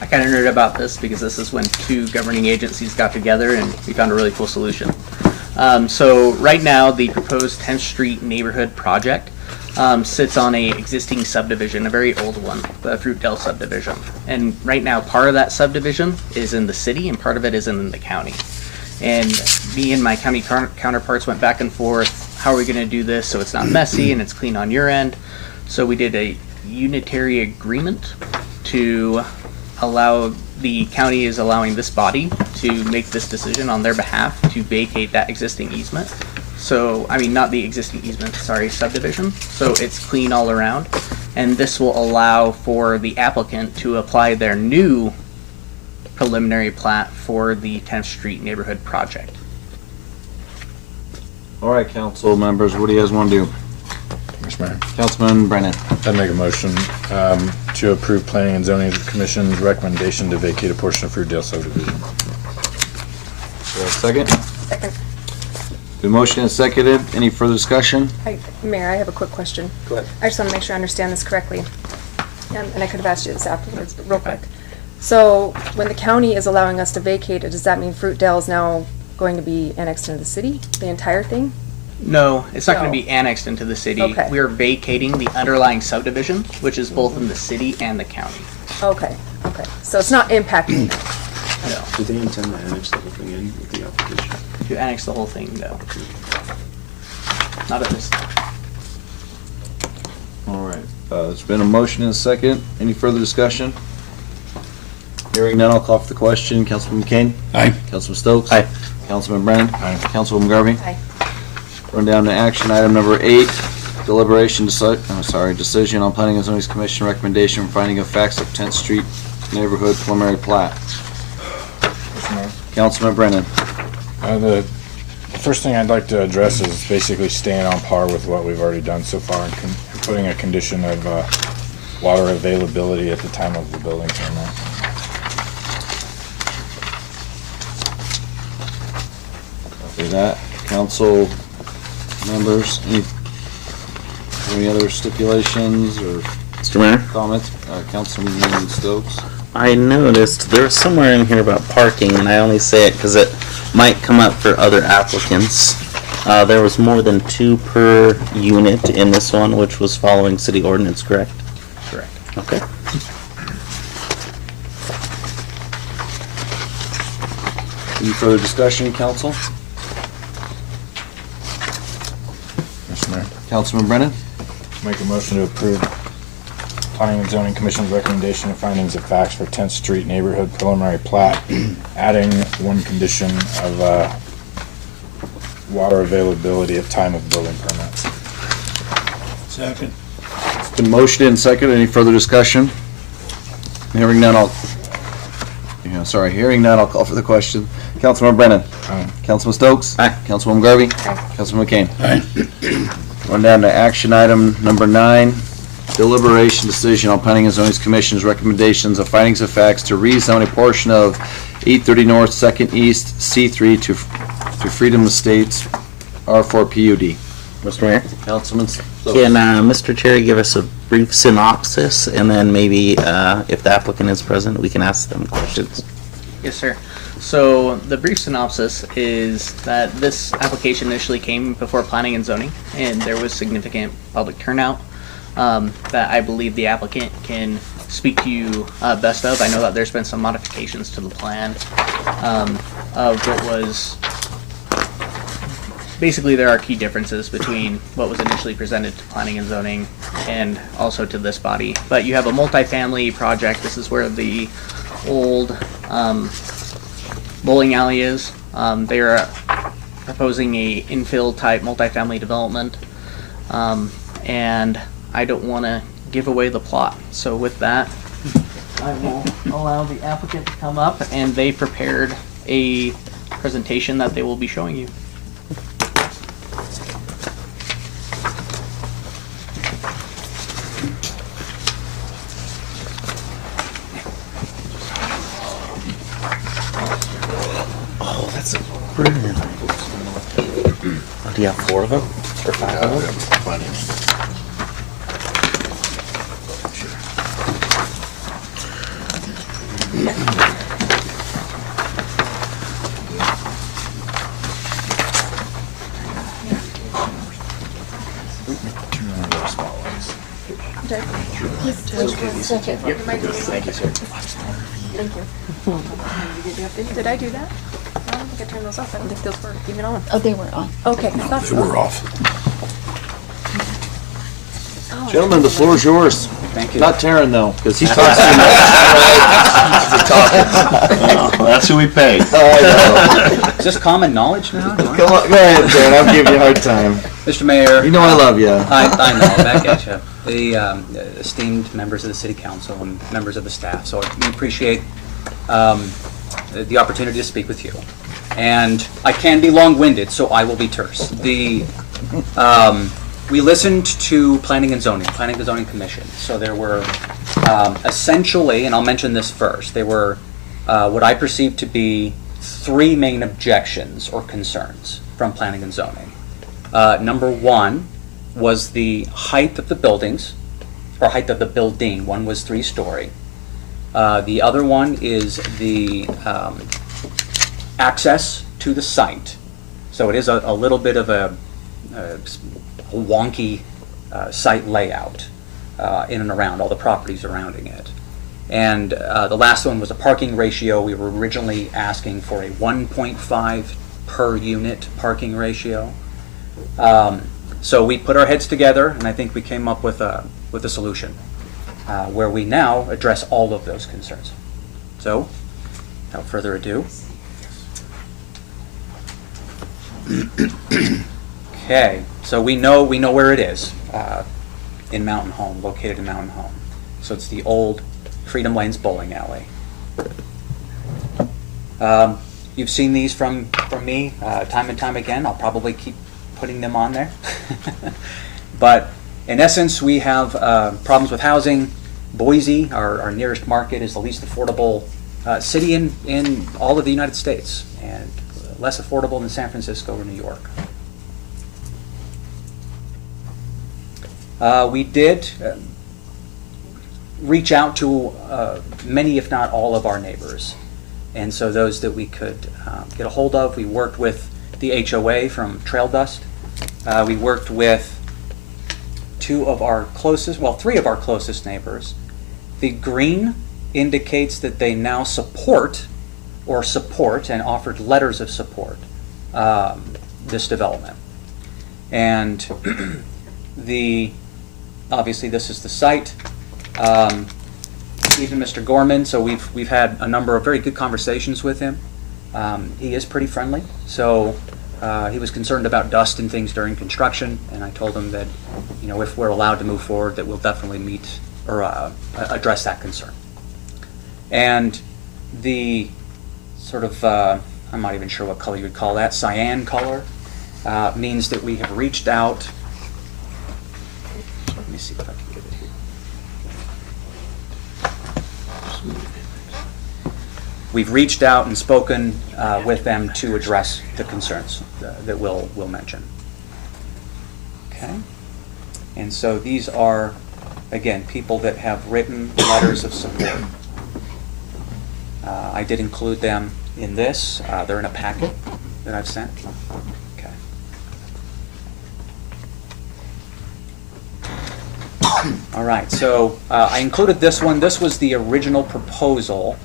I kind of nerd about this because this is when two governing agencies got together and we found a really cool solution. So right now, the proposed 10th Street neighborhood project sits on a existing subdivision, a very old one, the Fruitdale subdivision. And right now, part of that subdivision is in the city and part of it is in the county. And me and my county counterparts went back and forth. How are we going to do this so it's not messy and it's clean on your end? So we did a unitary agreement to allow, the county is allowing this body to make this decision on their behalf to vacate that existing easement. So, I mean, not the existing easement, sorry, subdivision. So it's clean all around. And this will allow for the applicant to apply their new preliminary plat for the 10th Street neighborhood project. All right, council members, what do you guys want to do? Mr. Mayor, Councilman Brennan. I'd make a motion to approve Planning and Zoning Commission's recommendation to vacate a portion of Fruitdale subdivision. Second? Second. The motion is seconded. Any further discussion? Mayor, I have a quick question. Go ahead. I just want to make sure I understand this correctly. And I could have asked you this afterwards, but real quick. So when the county is allowing us to vacate it, does that mean Fruitdale is now going to be annexed into the city? The entire thing? No, it's not going No. to be annexed into the city. Okay. We are vacating the underlying subdivision, which is both in the city and the county. Okay, okay. So it's not impacting. No. Do they intend to annex the whole thing in with the application? To annex the whole thing, no. Not at this time. All right. There's been a motion and a second. Any further discussion? Hearing none, I'll call for the question. Councilman McCain? Aye. Councilman Stokes? Aye. Councilman Brennan? Aye. Councilwoman Garvey? Aye. Run down to action item number 8, decision on Planning and Zoning Commission recommendation for finding of facts of 10th Street neighborhood preliminary plat. Mr. Mayor? Councilman Brennan. The first thing I'd like to address is basically staying on par with what we've already done so far and putting a condition of water availability at the time of the building permit. Copy that. Council members, any other stipulations or Mr. Mayor? comments? Councilman Stokes? I noticed there was somewhere in here about parking, and I only say it because it might come up for other applicants. There was more than 2 per unit in this one, which was following city ordinance, correct? Correct. Okay. Any further discussion, council? Mr. Mayor? Councilman Brennan? Make a motion to approve Planning and Zoning Commission's recommendation of findings of facts for 10th Street neighborhood preliminary plat, adding one condition of water availability at time of building permit. Second. It's been motioned and seconded. Any further discussion? Hearing none, I'll call for the question. Councilman Brennan? Aye. Councilman Stokes? Aye. Councilwoman Garvey? Aye. Councilman McCain? Aye. Run down to action item number 9, deliberation decision on Planning and Zoning Commission's recommendations of findings of facts to rezone a portion of 830 North 2nd East C3 to Freedom Estates R4 PUD. Mr. Mayor? Councilman Stokes. Can Mr. Cherry give us a brief synopsis, and then maybe if the applicant is present, we can ask them questions? Yes, sir. So the brief synopsis is that this application initially came before Planning and Zoning, and there was significant public turnout that I believe the applicant can speak to you best of. I know that there's been some modifications to the plan of what was... Basically, there are key differences between what was initially presented to Planning and Zoning and also to this body. But you have a multifamily project. This is where the old bowling alley is. They are proposing a infill type multifamily development, and I don't want to give away the plot. So with that, I will allow the applicant to come up, and they prepared a presentation that they will be showing you. Oh, that's brilliant. Do you have 4 of them? Or 5 of them? Second. Thank you, sir. Thank you. Did I do that? No, I don't think I turned those off. I don't think those were even on. Oh, they were on. Okay. I thought so. off. Oh, I Gentlemen, the floor is yours. Thank you. Not Taryn though, because he talks too much. That's who we pay. Is this common knowledge now? Come on, go ahead, Taryn. I'll give you a hard time. Mr. Mayor. You know I love you. I know, back at you. The esteemed members of the City Council and members of the staff, so we appreciate the opportunity to speak with you. And I can be long-winded, so I will be terse. We listened to Planning and Zoning Commission. So there were essentially, and I'll mention this first, there were what I perceive to be 3 main objections or concerns from Planning and Zoning. Number 1 was the height of the buildings, or height of the building. One was 3-story. The other one is the access to the site. So it is a little bit of a wonky site layout in and around all the properties surrounding it. And the last one was a parking ratio. We were originally asking for a 1.5 per unit parking ratio. So we put our heads together, and I think we came up with a solution where we now address all of those concerns. So, without further ado. Okay, so we know where it is in Mountain Home, located in Mountain Home. So it's the old Freedom Lanes bowling alley. You've seen these from me time and time again. I'll probably keep putting them on there. But in essence, we have problems with housing. Boise, our nearest market, is the least affordable city in all of the United States, and less affordable than San Francisco or New York. We did reach out to many, if not all, of our neighbors. And so those that we could get a hold of, we worked with the HOA from Trail Dust. We worked with 3 of our closest neighbors. The green indicates that they now support and offered letters of support this development. And obviously this is the site. Even Mr. Gorman, so we've had a number of very good conversations with him. He is pretty friendly, so he was concerned about dust and things during construction, and I told him that, if we're allowed to move forward, that we'll definitely meet or address that concern. And the sort of, I'm not even sure what color you would call that, cyan color, means that we have reached out. Let me see if I can get it here. We've reached out and spoken with them to address the concerns that we'll mention. Okay. And so these are, again, people that have written letters of support. I did include them in this. They're in a packet that I've sent. Okay. All right, so I included this one. This was the original proposal,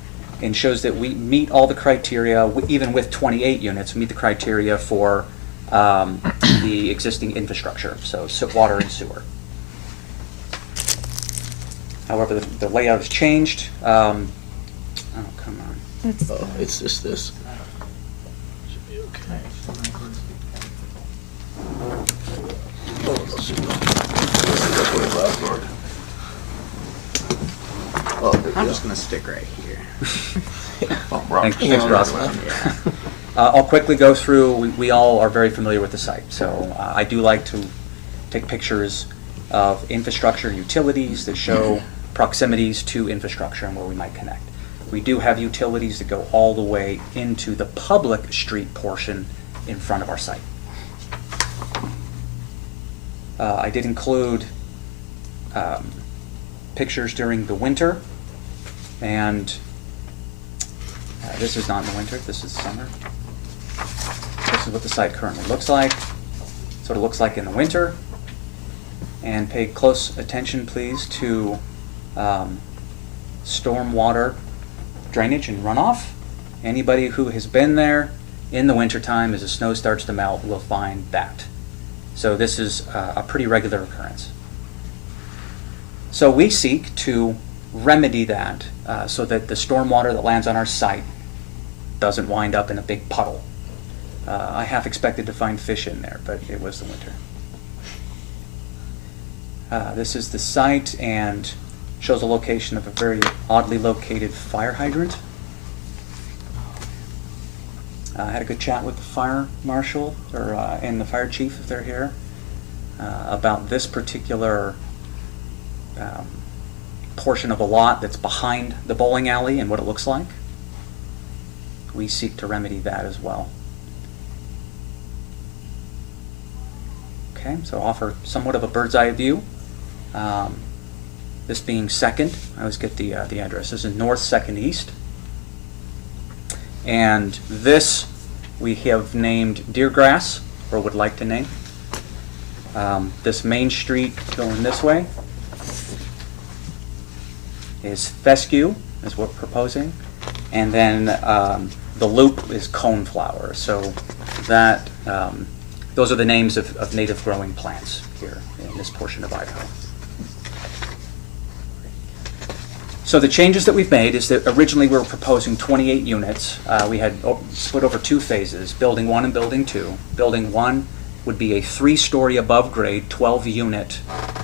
and shows that we meet all the criteria, even with 28 units, we meet the criteria for the existing infrastructure, so water and sewer. However, the layout has changed. Oh, come on. It's just this. Should be okay. I'm just gonna stick right here. Thanks, Russell. I'll quickly go through. We all are very familiar with the site, so I do like to take pictures of infrastructure, utilities that show proximities to infrastructure and where we might connect. We do have utilities that go all the way into the public street portion in front of our site. I did include pictures during the winter, and this is not in the winter, this is summer. This is what the site currently looks like. That's what it looks like in the winter. And pay close attention, please, to stormwater drainage and runoff. Anybody who has been there in the wintertime as the snow starts to melt will find that. So this is a pretty regular occurrence. So we seek to remedy that so that the stormwater that lands on our site doesn't wind up in a big puddle. I half expected to find fish in there, but it was the winter. This is the site and shows a location of a very oddly located fire hydrant. I had a good chat with the fire marshal and the fire chief, if they're here, about this particular portion of a lot that's behind the bowling alley and what it looks like. We seek to remedy that as well. Okay, so offer somewhat of a bird's eye view. This being Second, I always get the address. This is North 2nd East. And this we have named Deergrass, or would like to name. This main street going this way is Fescue, is what we're proposing. And then the loop is Coneflower. So that those are the names of native growing plants here in this portion of Idaho. So the changes that we've made is that originally we were proposing 28 units. We had split over 2 phases, Building 1 and Building 2. Building 1 would be a 3-story above grade, 12-unit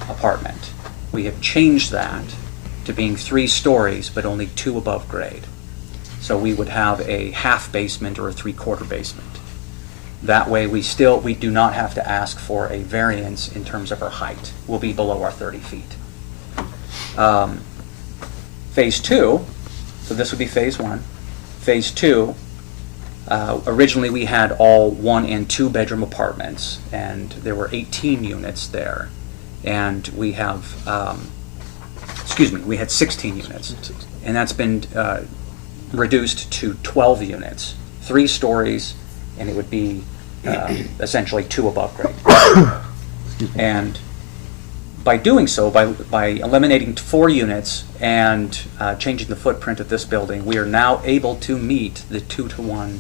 apartment. We have changed that to being 3 stories, but only 2 above grade. So we would have a half basement or a 3/4 basement. That way we do not have to ask for a variance in terms of our height. We'll be below our 30 feet. Phase 2, so this would be phase 1. Phase 2, originally we had all 1 and 2 bedroom apartments, and there were 18 units there. And we have, we had 16 units. And that's been reduced to 12 units, 3 stories, and it would be essentially 2 above grade. And by doing so, by eliminating 4 units and changing the footprint of this building, we are now able to meet the 2-to-1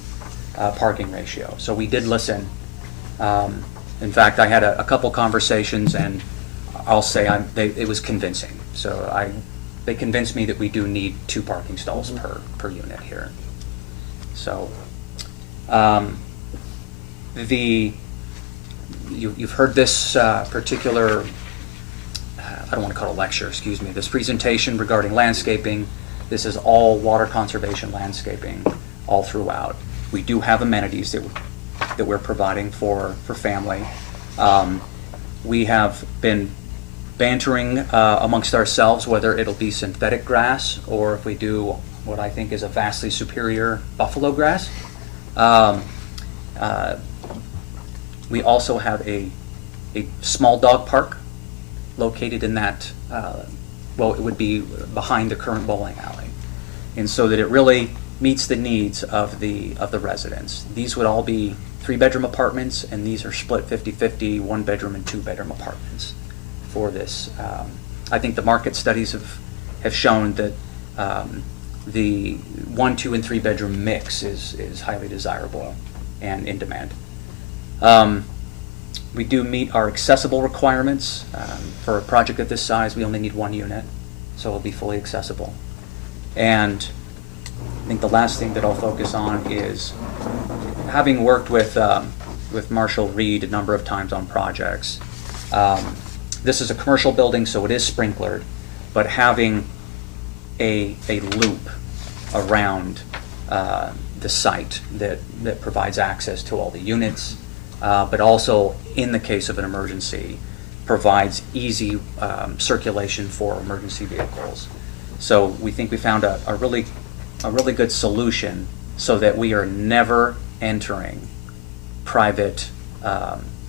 parking ratio. So we did listen. In fact, I had a couple conversations, and I'll say it was convincing. So they convinced me that we do need 2 parking stalls per unit here. So you've heard this particular, I don't want to call it a lecture, excuse me, this presentation regarding landscaping. This is all water conservation landscaping all throughout. We do have amenities that we're providing for family. We have been bantering amongst ourselves whether it'll be synthetic grass or if we do what I think is a vastly superior buffalo grass. We also have a small dog park located in that, it would be behind the current bowling alley. And so that it really meets the needs of the residents. These would all be 3-bedroom apartments, and these are split 50-50, 1-bedroom and 2-bedroom apartments for this. I think the market studies have shown that the 1, 2, and 3-bedroom mix is highly desirable and in demand. We do meet our accessible requirements. For a project of this size, we only need 1 unit, so it'll be fully accessible. And I think the last thing that I'll focus on is, having worked with Marshall Reed a number of times on projects, this is a commercial building, so it is sprinklered, but having a loop around the site that provides access to all the units, but also, in the case of an emergency, provides easy circulation for emergency vehicles. So we think we found a really good solution so that we are never entering private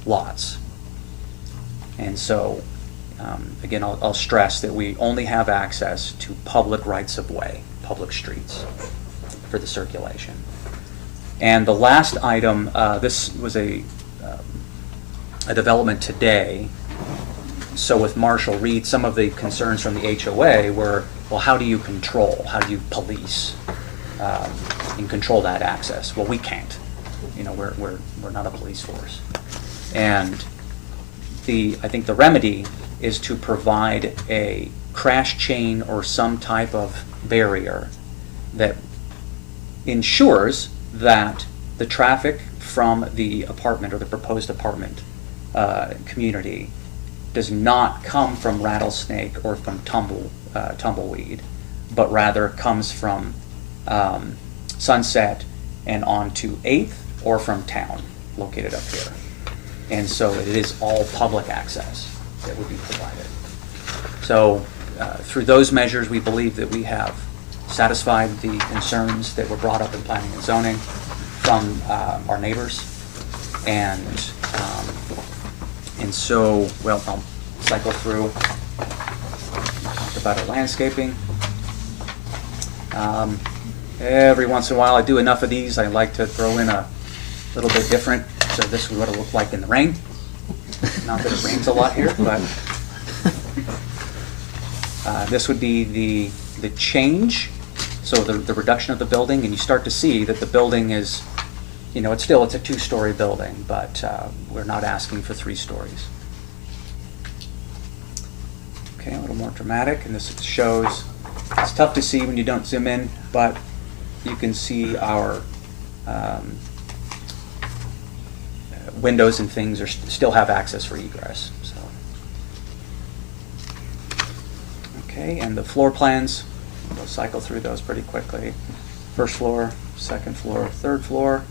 lots. And so, again, I'll stress that we only have access to public rights-of-way, public streets, for the circulation. And the last item, this was a development today So with Marshall Reed, some of the concerns from the HOA were, well, how do you control, how do you police and control that access? Well, we can't. You know, we're not a police force. And I think the remedy is to provide a crash chain or some type of barrier that ensures that the traffic from the apartment or the proposed apartment community does not come from Rattlesnake or from Tumbleweed, but rather comes from Sunset and on to 8th or from town, located up here. And so it is all public access that would be provided. So through those measures, we believe that we have satisfied the concerns that were brought up in planning and zoning from our neighbors. And so, well, I'll cycle through. Talked about our landscaping. Every once in a while, I do enough of these. I like to throw in a little bit different. So this is what it looked like in the rain. Not that it rains a lot here, but this would be the change. So the reduction of the building, and you start to see that the building is, you know, it's a 2-story building, but we're not asking for 3 stories. Okay, a little more dramatic, and this shows, it's tough to see when you don't zoom in, but you can see our windows and things still have access for egress. So. Okay, and the floor plans, we'll cycle through those pretty quickly. First floor, second floor, third floor.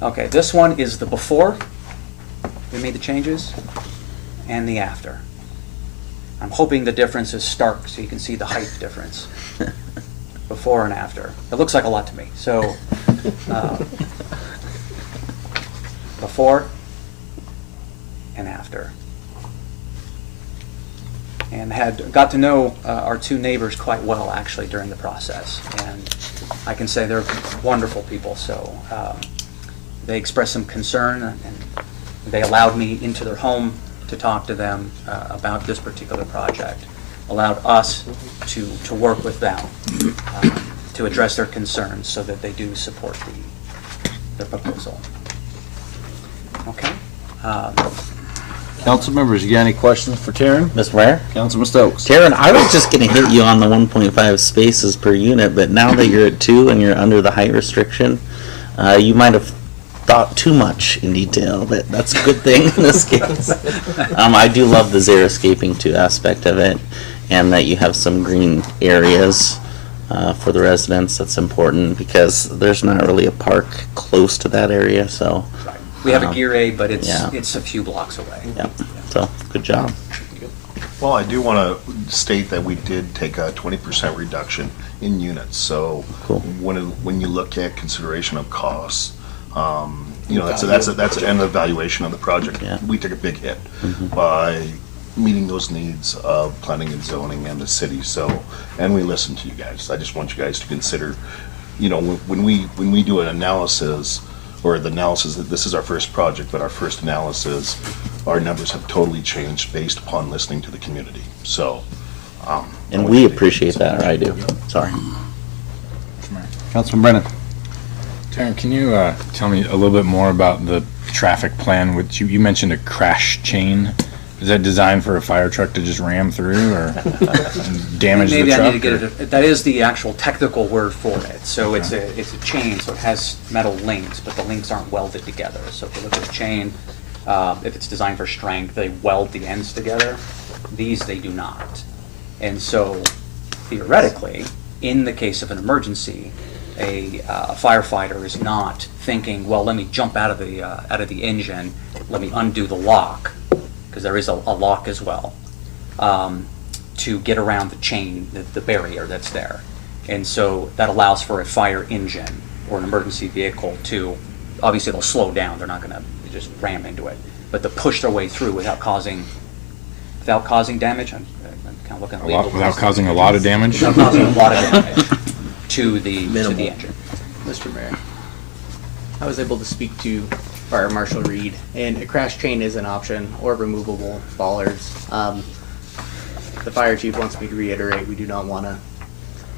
Okay, this one is the before we made the changes and the after. I'm hoping the difference is stark so you can see the height difference before and after. It looks like a lot to me. So before and after. And got to know our 2 neighbors quite well actually during the process. And I can say they're wonderful people. So they expressed some concern and they allowed me into their home to talk to them about this particular project. Allowed us to work with them to address their concerns so that they do support the proposal. Okay. Council members, you got any questions for Taryn? Mr. Mayor? Councilman Stokes? Taryn, I was just gonna hit you on the 1.5 spaces per unit, but now that you're at 2 and you're under the height restriction, you might have thought too much in detail, but that's a good thing in this case. I do love the xeriscaping too aspect of it, and that you have some green areas for the residents. That's important because there's not really a park close to that area, so. Right. We have a Gear A, but yeah. it's a few blocks away. Yeah, so good job. Well, I do want to state that we did take a 20% reduction in units. So cool. When you look at consideration of costs, you know, that's an evaluation of the project. Yeah. We took a big hit by meeting those needs of planning and zoning and the city. So, and we listened to you guys. I just want you guys to consider, you know, when we do an analysis, or the analysis that this is our first project, but our first analysis, our numbers have totally changed based upon listening to the community. So, and we appreciate that, or I do. Sorry. Councilman Brennan? Taryn, can you tell me a little bit more about the traffic plan, which you mentioned a crash chain? Is that designed for a fire truck to just ram through or damage Maybe the truck? I need to get it. That is the actual technical word for it. So it's a chain, so it has metal links, but the links aren't welded together. So if you look at the chain, if it's designed for strength, they weld the ends together. These they do not. And so theoretically, in the case of an emergency, a firefighter is not thinking, well, let me jump out of the engine, let me undo the lock, because there is a lock as well, to get around the chain, the barrier that's there. And so that allows for a fire engine or an emergency vehicle to, obviously they'll slow down, they're not going to just ram into it, but to push their way through without causing damage. I'm kind of looking at legal. Without causing a lot of damage? Without causing a lot of damage to the engine. Mr. Mayor, I was able to speak to Fire Marshal Reed, and a crash chain is an option, or removable bollards. The fire chief wants me to reiterate, we do not want to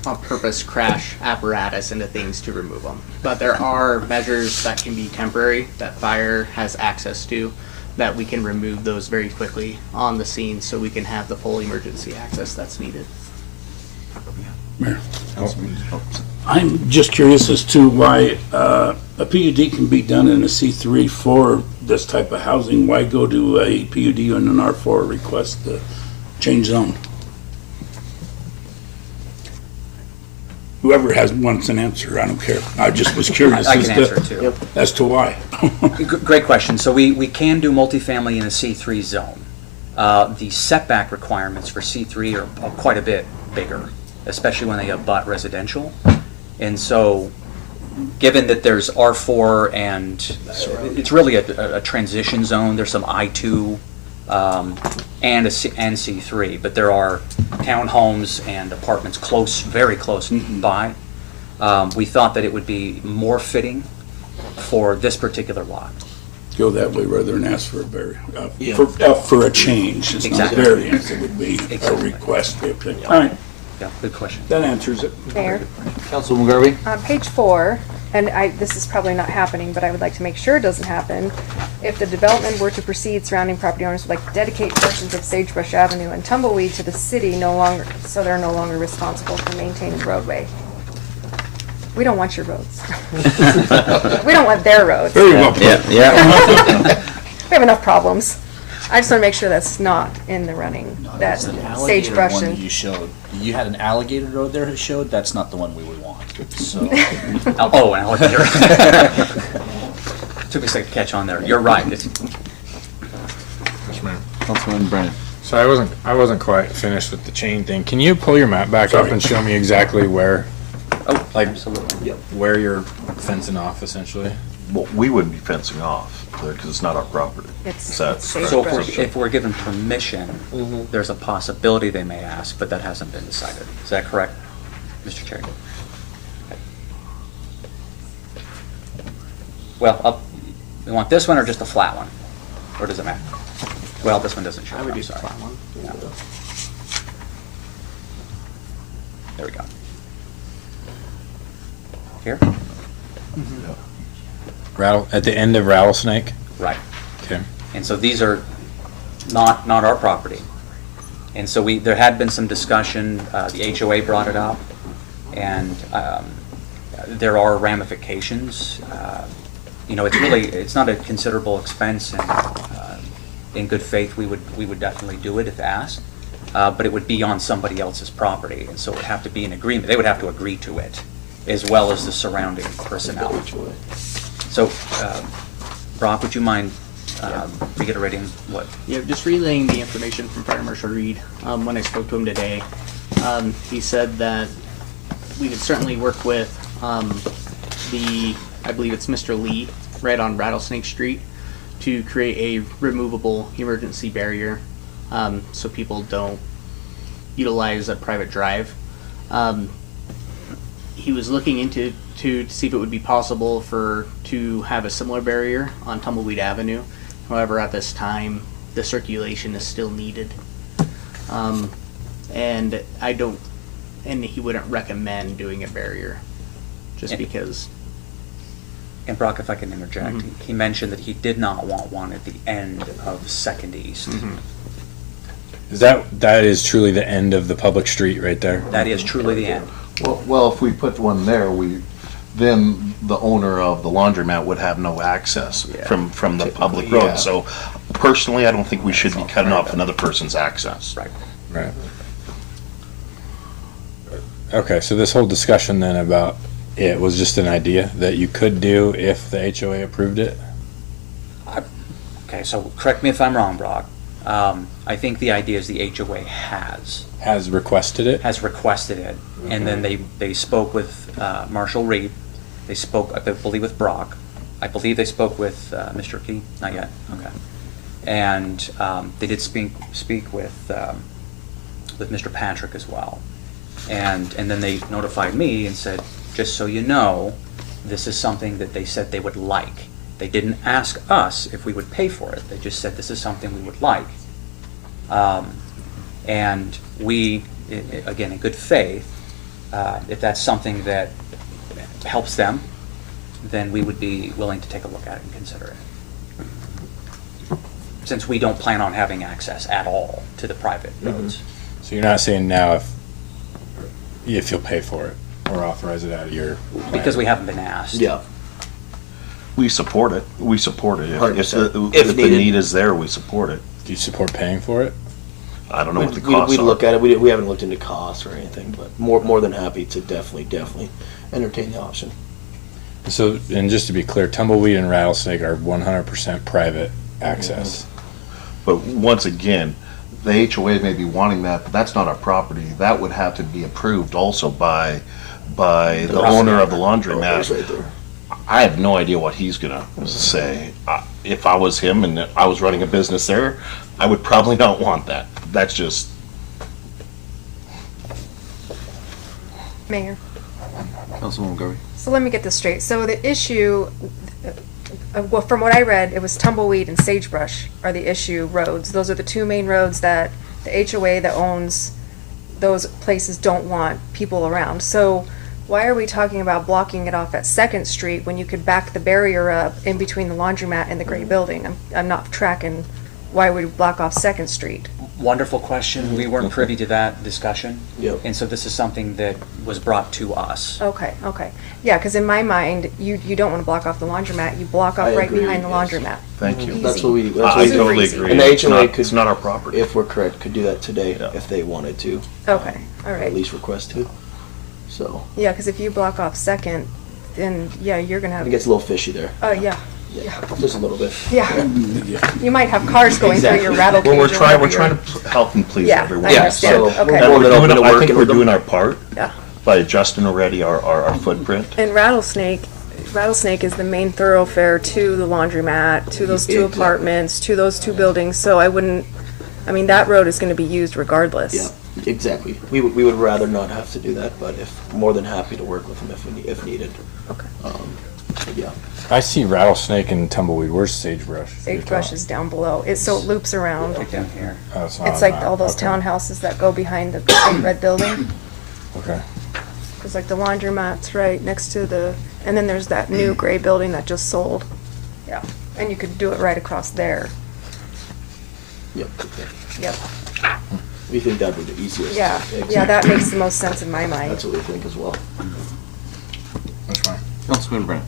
on purpose crash apparatus into things to remove them. But there are measures that can be temporary, that fire has access to, that we can remove those very quickly on the scene so we can have the full emergency access that's needed. Mayor. I'm just curious as to why a PUD can be done in a C3 for this type of housing. Why go to a PUD and an R4 request to change zone? Whoever wants an answer, I don't care. I just was curious I can answer it too. as to why. Great question. So we can do multifamily in a C3 zone. The setback requirements for C3 are quite a bit bigger, especially when they abut residential. And so, given that there's R4 and it's really a transition zone, there's some I2 and C3, but there are townhomes and apartments very close by. We thought that it would be more fitting for this particular lot. Go that way rather than ask for for a change. It's Exactly. not a variance, it would be a request. All right, Yeah, good question. that answers it. Mayor, Councilwoman Garvey? on page 4, and this is probably not happening, but I would like to make sure it doesn't happen. If the development were to proceed, surrounding property owners would like to dedicate portions of Sagebrush Avenue and Tumbleweed to the city so they're no longer responsible for maintaining the roadway. We don't want your roads. We don't want their roads. Very well put. Yeah. We have enough problems. I just want to make sure that's not in the running, that sagebrush one that and, you showed. You had an alligator road there that showed, that's not the one we would want, so. Oh, an alligator. Took me a second to catch on there. You're right. Councilman Brennan? So I wasn't quite finished with the chain thing. Can you pull your map back up and show me exactly where, Oh, like, absolutely. where you're fencing off essentially? Well, we wouldn't be fencing off, because it's not our property. it's Is that So sagebrush. if we're given permission, there's a possibility they may ask, but that hasn't been decided. Is that correct, Mr. Chair? Well, we want this one or just a flat one? Or does it matter? Well, this one doesn't show. I would I'm use the sorry. flat one. Yeah. There we go. Here? At the end of Rattlesnake? Right. Okay. And so these are not our property. And so there had been some discussion, the HOA brought it up, and there are ramifications. It's not a considerable expense, and in good faith, we would definitely do it if asked, but it would be on somebody else's property, and so it would have to be an agreement. They would have to agree to it, as well as the surrounding personnel. So, Brock, would you mind reiterating what? Yeah, just relaying the information from Fire Marshal Reed. When I spoke to him today, he said that we could certainly work with I believe it's Mr. Lee, right on Rattlesnake Street, to create a removable emergency barrier so people don't utilize a private drive. He was looking into to see if it would be possible to have a similar barrier on Tumbleweed Avenue. However, at this time, the circulation is still needed, and he wouldn't recommend doing a barrier, just because. And Brock, if I can interject, he mentioned that he did not want one at the end of Second East. That is truly the end of the public street right there? That is truly the end. Well, if we put one there, then the owner of the laundromat would have no access from the public Yeah. road. So personally, I don't think we should be cutting off another person's access. Right. Right. Okay, so this whole discussion then about it was just an idea that you could do if the HOA approved it? Okay, so correct me if I'm wrong, Brock. I think the idea is the HOA Has requested it? has requested it, and then they spoke with Marshall Reed. They spoke, I believe, with Brock. I believe they spoke with Mr. Key. Not yet. Okay. And they did speak with Mr. Patrick as well. And then they notified me and said, just so you know, this is something that they said they would like. They didn't ask us if we would pay for it. They just said this is something we would like. And we, again, in good faith, if that's something that helps them, then we would be willing to take a look at it and consider it. Since we don't plan on having access at all to the private roads. So you're not saying now if you'll pay for it or authorize it out of your plan? Because we haven't been asked. Yeah. We support it. We support it. If 100%. the If needed. need is there, we support it. Do you support paying for it? I don't know what the We'd costs are. look at it. We haven't looked into costs or anything, but more than happy to definitely entertain the option. So, and just to be clear, Tumbleweed and Rattlesnake are 100% private access. But once again, the HOA may be wanting that, but that's not our property. That would have to be approved also by the owner of the laundromat. Right there. I have no idea what he's gonna say. If I was him and I was running a business there, I would probably not want that. That's just, Mayor. Councilwoman Garvey. So let me get this straight. So the issue, well, from what I read, it was Tumbleweed and Sagebrush are the issue roads. Those are the two main roads that the HOA that owns those places don't want people around. So why are we talking about blocking it off at 2nd Street when you could back the barrier up in between the laundromat and the gray building? I'm not tracking why we block off 2nd Street. Wonderful question. We weren't privy to that discussion. Yep. And so this is something that was brought to us. Okay. Yeah, because in my mind, you don't want to block off the laundromat. You block off I right agree, behind the yes. laundromat. thank you. That's what we. I That's totally easy. agree. And the It's HOA not- could, it's not our property. if we're correct, could do that today Yeah. if they wanted to. Okay, all Or at right. least request to. So Yeah, because if you block off 2nd, then, yeah, you're going to it have, gets a little fishy there. oh, yeah. Just a little bit. Yeah. You might have cars going through your rattle cage. Well, or we're whatever trying you're- to help and please Yeah, everyone. I understand. so Okay. we're And more than open to I working think we're with them. doing our part Yeah. by adjusting already our footprint. And Rattlesnake is the main thoroughfare to the laundromat, to those two Exactly. apartments, to those two buildings, so I mean, that road is gonna be used regardless. Yeah, exactly. We would rather not have to do that, but more than happy to work with them if needed. Okay. Yeah. I see Rattlesnake and Tumbleweed. Where's Sagebrush? Sagebrush is down below, so it loops around. Right down here. Oh, it's not It's on like that. all those Okay. townhouses that go behind the big red building. Okay. Cause like the laundromat's right next to and then there's that new gray building that just sold. Yeah, and you could do it right across there. Yep. Yep. We think that'd be the easiest. Yeah, that makes the most sense in my mind. That's what we think as well. That's fine. Councilman Brandt.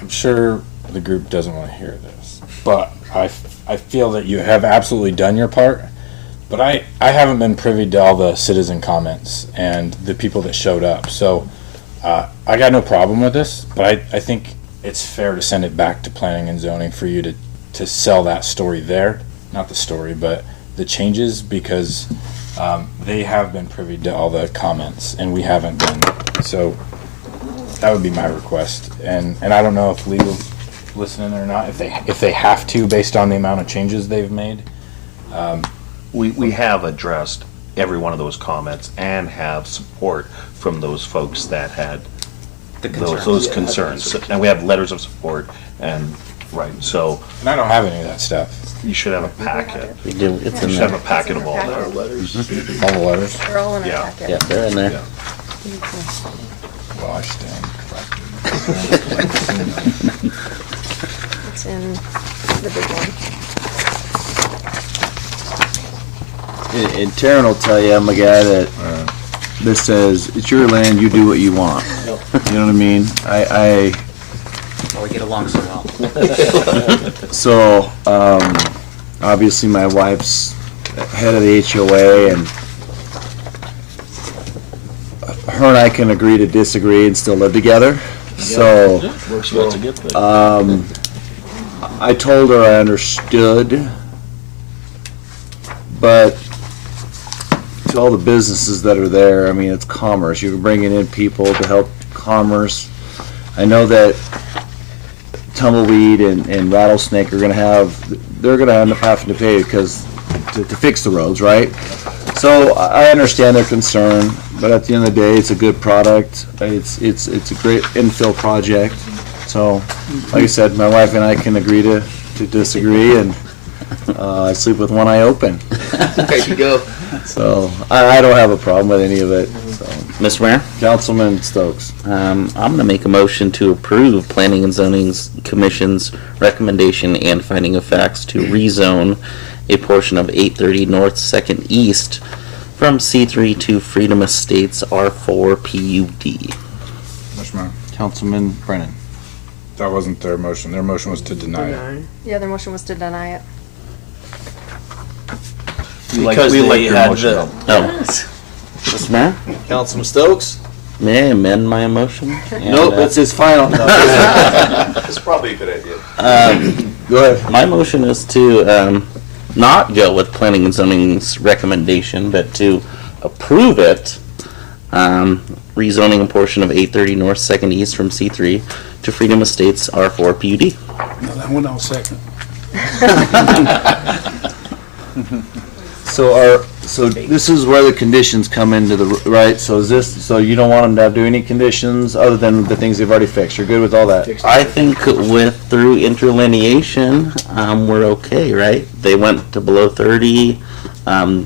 I'm sure the group doesn't want to hear this, but I feel that you have absolutely done your part, but I haven't been privy to all the citizen comments and the people that showed up. So I got no problem with this, but I think it's fair to send it back to planning and zoning for you to sell that story there. Not the story, but the changes, because they have been privy to all the comments and we haven't been. So that would be my request. And I don't know if legal's listening or not, if they have to based on the amount of changes they've made. We have addressed every one of those comments and have support from those folks that had The those concerns. concerns. And we have letters of support and, right, so And I don't have any of that stuff. you should have a packet. We do, it's You in should have there. a packet of all It's in that. our Letters. All the letters. They're all in our Yeah. packet. Yeah, they're in there. Yeah. Well, I stand corrected. It's in the big one. And Taryn will tell you, I'm a guy that says, it's your land, you do what you want. You know what I mean? Oh, we get along so well. So, obviously my wife's head of the HOA, and her and I can agree to disagree and still live together. So, Works well. That's a good thing. I told her I understood, but to all the businesses that are there, I mean, it's commerce. You're bringing in people to help commerce. I know that Tumbleweed and Rattlesnake they're gonna end up having to pay because to fix the roads, right? So I understand their concern, but at the end of the day, it's a good product. It's a great infill project. So, like I said, my wife and I can agree to disagree, and I sleep with one eye open. There you go. So, I don't have a problem with any of it, so. Mr. Mayor? Councilman Stokes. I'm gonna make a motion to approve Planning and Zoning Commission's recommendation and finding of facts to rezone a portion of 830 North 2nd East from C3 to Freedom Estates R4 PUD. Mr. Mayor, Councilman Brennan. that wasn't their motion. Their motion was to deny it. The other motion was to deny it. Because we like your motion. Oh. Mr. Mayor? Councilman Stokes? May I amend my motion? Nope, that's his final. It's probably a good idea. Go ahead. My motion is to not go with Planning and Zoning's recommendation, but to approve it, rezoning a portion of 830 North 2nd East from C3 to Freedom Estates R4 PUD. Now, that one I'll second. So this is where the conditions come into the, right? So is this, so you don't want them to do any conditions other than the things they've already fixed? You're good with all that? I think through interlineation, we're okay, right? They went to below 30.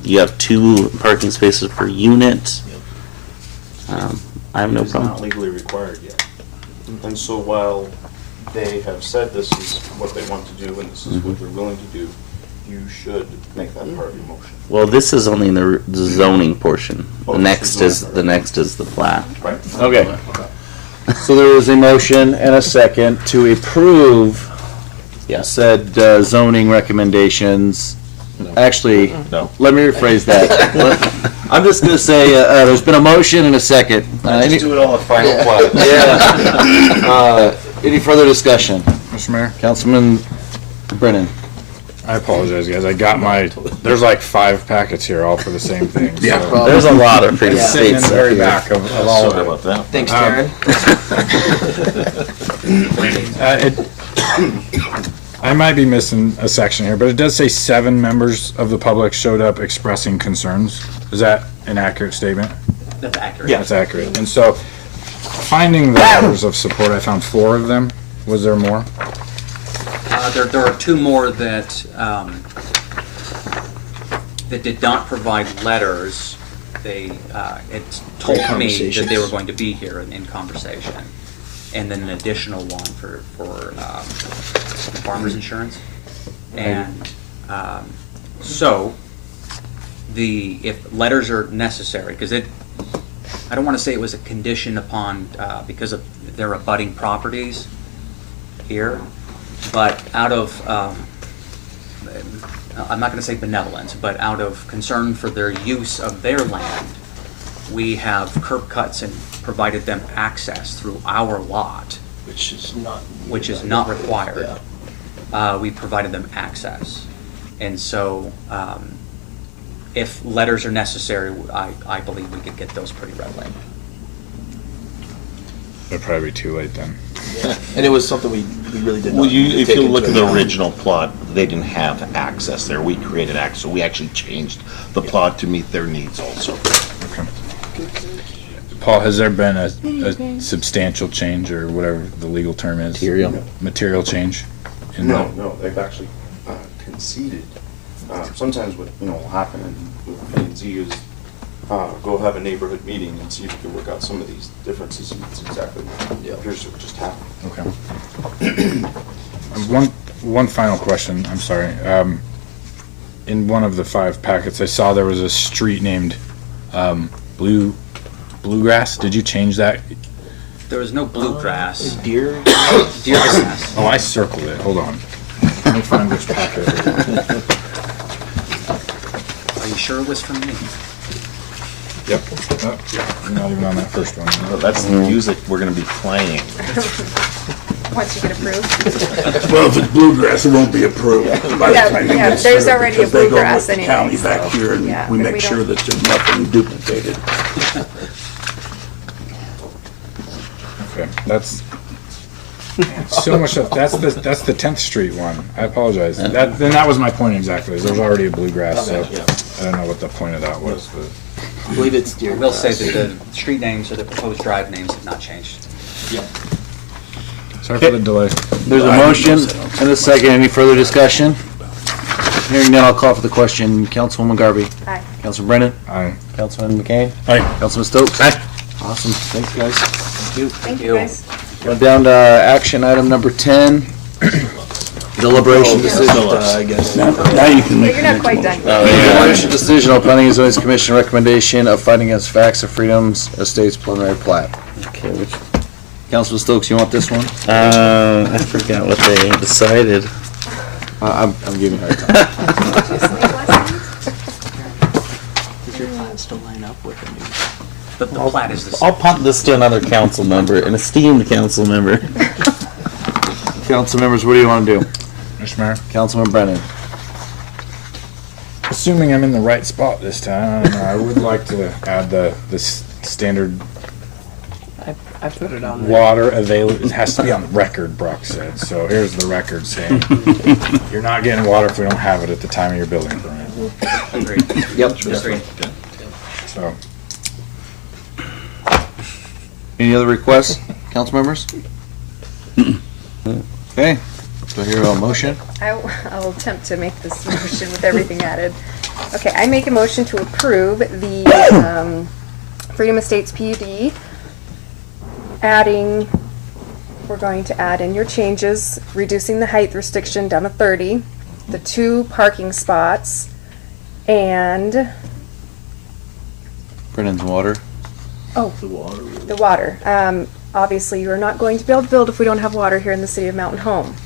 You have 2 parking spaces per unit. I have no It's not problem. legally required yet. And so while they have said this is what they want to do and this is what they're willing to do, you should make that part of your motion. Well, this is only in the zoning portion. Oh, The this is next is the plat. Right? Okay. So there is a motion and a second to approve said zoning recommendations. Actually, No. let me rephrase that. I'm just gonna say, there's been a motion and a second. Just do it all in final plat. Yeah. Any further discussion? Mr. Mayor? Councilman Brennan. I apologize, guys. I got there's like 5 packets here, all for the same thing. Yeah. So. There's a lot of Freedom Sitting in Estates the very up here. back of all of Sorry it. about that. Thanks, Darren. I might be missing a section here, but it does say 7 members of the public showed up expressing concerns. Is that an accurate statement? That's accurate. That's accurate. And so, finding the letters of support, I found 4 of them. Was there more? There are 2 more that that did not provide letters. They it told me that they were going to be here in conversation, and then an additional one for farmers insurance. And so if letters are necessary, because I don't want to say it was a condition upon because of their abutting properties here. But out of, I'm not going to say benevolence, but out of concern for their use of their land, we have curb cuts and provided them access through our lot, Which is not required. We provided them access. And so if letters are necessary, I believe we could get those pretty readily. It'd probably be too late then. And it was something we really did not. Well, if take you look into at the account. original plot, they didn't have access there. We created access. We actually changed the plot to meet their needs also. Okay. Paul, has there been a substantial change, or whatever the legal term is? Material change? No, they've actually conceded. Sometimes what will happen with P&Z is go have a neighborhood meeting and see if we can work out some of these differences, and that's exactly what appears to have just happened. Okay. One final question, I'm sorry. In one of the 5 packets, I saw there was a street named Bluegrass. Did you change that? There was no bluegrass. Deer? Deergrass. Oh, I circled it. Hold on. Let me find which packet. Are you sure it was from me? Yep. Oh, yeah. I'm not even on that first one. Well, that's the music we're going to be playing. Once you get approved. Well, if it's bluegrass, it won't be approved. By the Yeah, time it yeah, gets there's there, already a because they go bluegrass with the county anyway, back so, here, yeah, and we but make we sure don't- that there's nothing duplicated. Okay. That's so much stuff. That's the 10th Street one. I apologize. That was my point exactly. There's already a bluegrass, so I don't know what the point of that was. But I believe it's deer. I will say that the street names or the proposed drive names have not changed. Yeah. Sorry for the delay. There's a motion and a second. Any further discussion? Hearing none, I'll call for the question. Councilwoman Garvey. Aye. Councilman Brennan. Aye. Councilman McCain. Aye. Councilman Stokes. Aye. Awesome. Thanks, guys. Thank you. Thank you, guys. Going down to action item number 10. Deliberation decision. I guess. Now you can But make. you're not quite done. Deliberation decision on Planning and Zoning Commission recommendation of finding against facts of Freedom's Estates preliminary plat. Okay, which, Councilman Stokes, you want this one? I forgot what they decided. I'm giving you a hard time. Does your plan still line up with the new? The plat is the same. I'll punt this to another council member, an esteemed council member. Council members, what do you want to do? Mr. Mayor, Councilman Brennan. assuming I'm in the right spot this time, I would like to add this standard I put it on there. water available. It has to be on the record, Brock said. So here's the record saying you're not getting water if we don't have it at the time of your building permit. Agreed. Yep. Agreed. So Any other requests, council members? Okay, do I hear a motion? I'll attempt to make this motion with everything added. Okay, I make a motion to approve the Freedom Estates PUD, adding, we're going to add in your changes, reducing the height restriction down to 30, the 2 parking spots, and, Brennan's water. the water. Obviously, you are not going to be able to build if we don't have water here in the city of Mountain Home.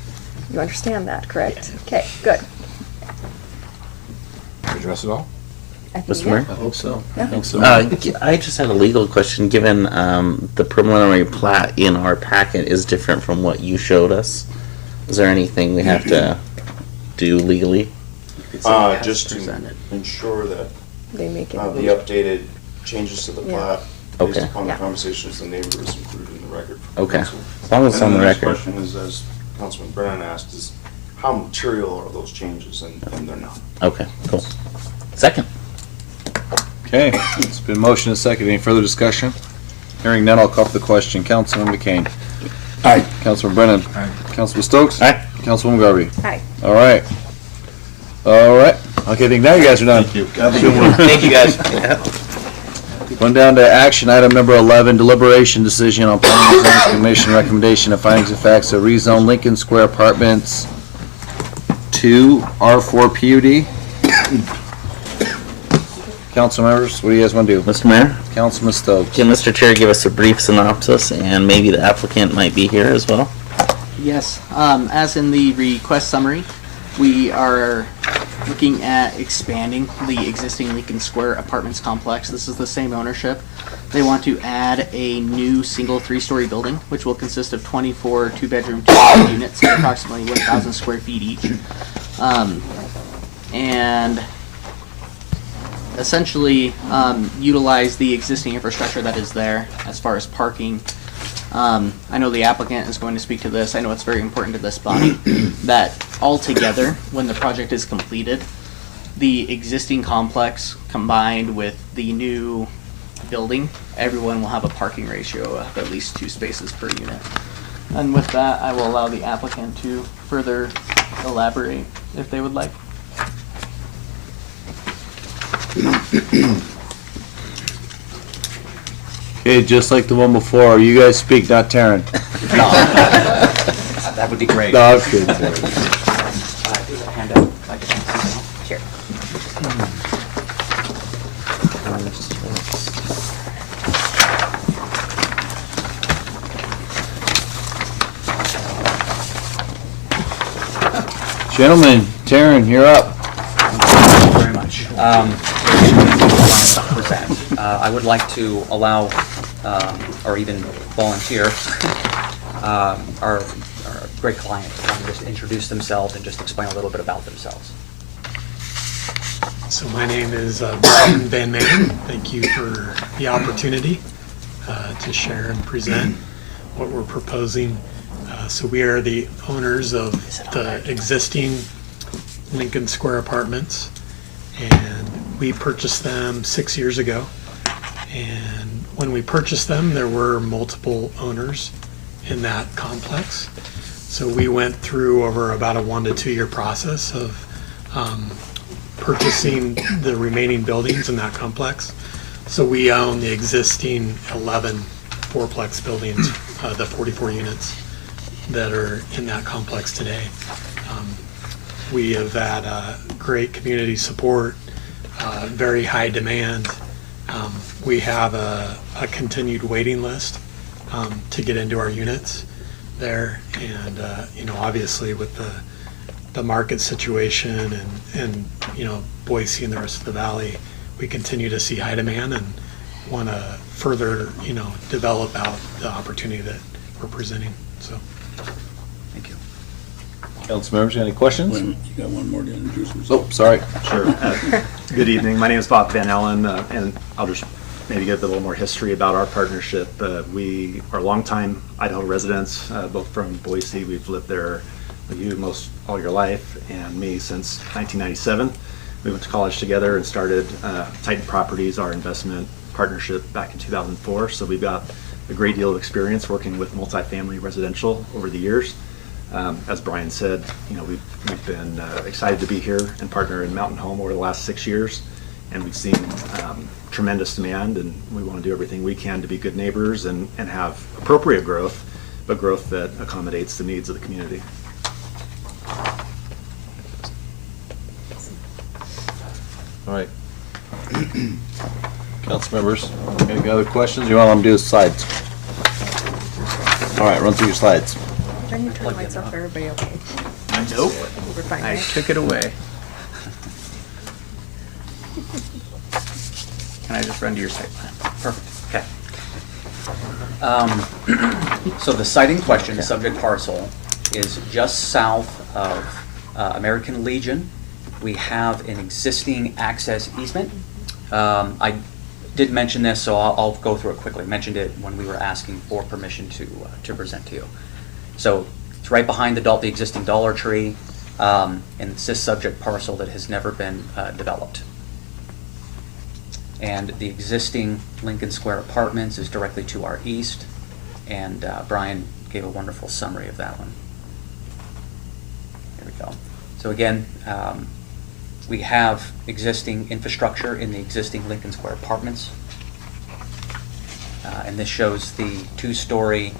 You understand that, correct? Okay, good. address it all. I think, Mr. yeah. Mayor? I hope so. I just had a legal question, given the preliminary plat in our packet is different from what you showed us. Is there anything we have to do legally? Just to ensure that They make it. the updated changes to the Yeah. plat, Okay. based upon the Yeah. conversations the neighbor is included in the record. for Okay. council. As long as it's And on the then next record. question is, as Councilman Brennan asked, is how material are those changes, and they're not. Okay, cool. Second. Okay, it's been motion and second. Any further discussion? Hearing none, I'll call for the question. Councilman McCain. Aye. Councilman Brennan. Aye. Councilman Stokes. Aye. Councilwoman Garvey. Hi. All right. All right. Okay, I think now you guys are done. Thank you, guys. Going down to action item number 11, deliberation decision on Planning and Zoning Commission recommendation of findings of facts to rezone Lincoln Square Apartments to R4 PUD. Council members, what do you guys want to do? Mr. Mayor, Councilman Stokes. can Mr. Chair give us a brief synopsis, and maybe the applicant might be here as well? Yes, as in the request summary, we are looking at expanding the existing Lincoln Square Apartments complex. This is the same ownership. They want to add a new single 3-story building, which will consist of 24 2-bedroom, 2 units, approximately 1,000 square feet each. And essentially utilize the existing infrastructure that is there as far as parking. I know the applicant is going to speak to this. I know it's very important to this body that altogether, when the project is completed, the existing complex combined with the new building, everyone will have a parking ratio of at least 2 spaces per unit. And with that, I will allow the applicant to further elaborate if they would like. Okay, just like the one before, you guys speak, not Taryn. That would be great. No, I'm kidding. Handout. Sure. Gentlemen, Taryn, you're up. Thank you very much. I would like to allow, or even volunteer, our great client to just introduce themselves and just explain a little bit about themselves. So my name is Brian Van Manen. Thank you for the opportunity to share and present what we're proposing. So we are the owners of the existing Lincoln Square Apartments, and we purchased them 6 years ago. And when we purchased them, there were multiple owners, in that complex. So we went through over about a 1 to 2 year process of purchasing the remaining buildings in that complex. So we own the existing 11 fourplex buildings, the 44 units that are in that complex today. We have had great community support, very high demand. We have a continued waiting list to get into our units there, and obviously with the market situation and Boise and the rest of the valley, we continue to see high demand and want to further develop out the opportunity that we're presenting. So, thank you. Council members, any questions? You got one more to introduce yourself. Oh, sorry. Sure. Good evening. My name is Bob Van Ellen, and I'll just maybe give a little more history about our partnership. We are longtime Idaho residents, both from Boise. We've lived there, you most all your life, and me since 1997. We went to college together and started Titan Properties, our investment partnership, back in 2004. So we've got a great deal of experience working with multifamily residential over the years. As Brian said, we've been excited to be here and partner in Mountain Home over the last 6 years, and we've seen tremendous demand, and we want to do everything we can to be good neighbors and have appropriate growth, but growth that accommodates the needs of the community. All right. Council members, any other questions? You want them to do the slides? All right, run through your slides. When you turn lights off, everybody okay? Nope. We're fine, I right? took it away. Can I just run to your site plan? Perfect, okay. So the site in question, subject parcel, is just south of American Legion. We have an existing access easement. I did mention this, so I'll go through it quickly. I mentioned it when we were asking for permission to present to you. So it's right behind the existing Dollar Tree, and it's this subject parcel that has never been developed. And the existing Lincoln Square Apartments is directly to our east, and Brian gave a wonderful summary of that one. There we go. So again, we have existing infrastructure in the existing Lincoln Square Apartments, and this shows the two-story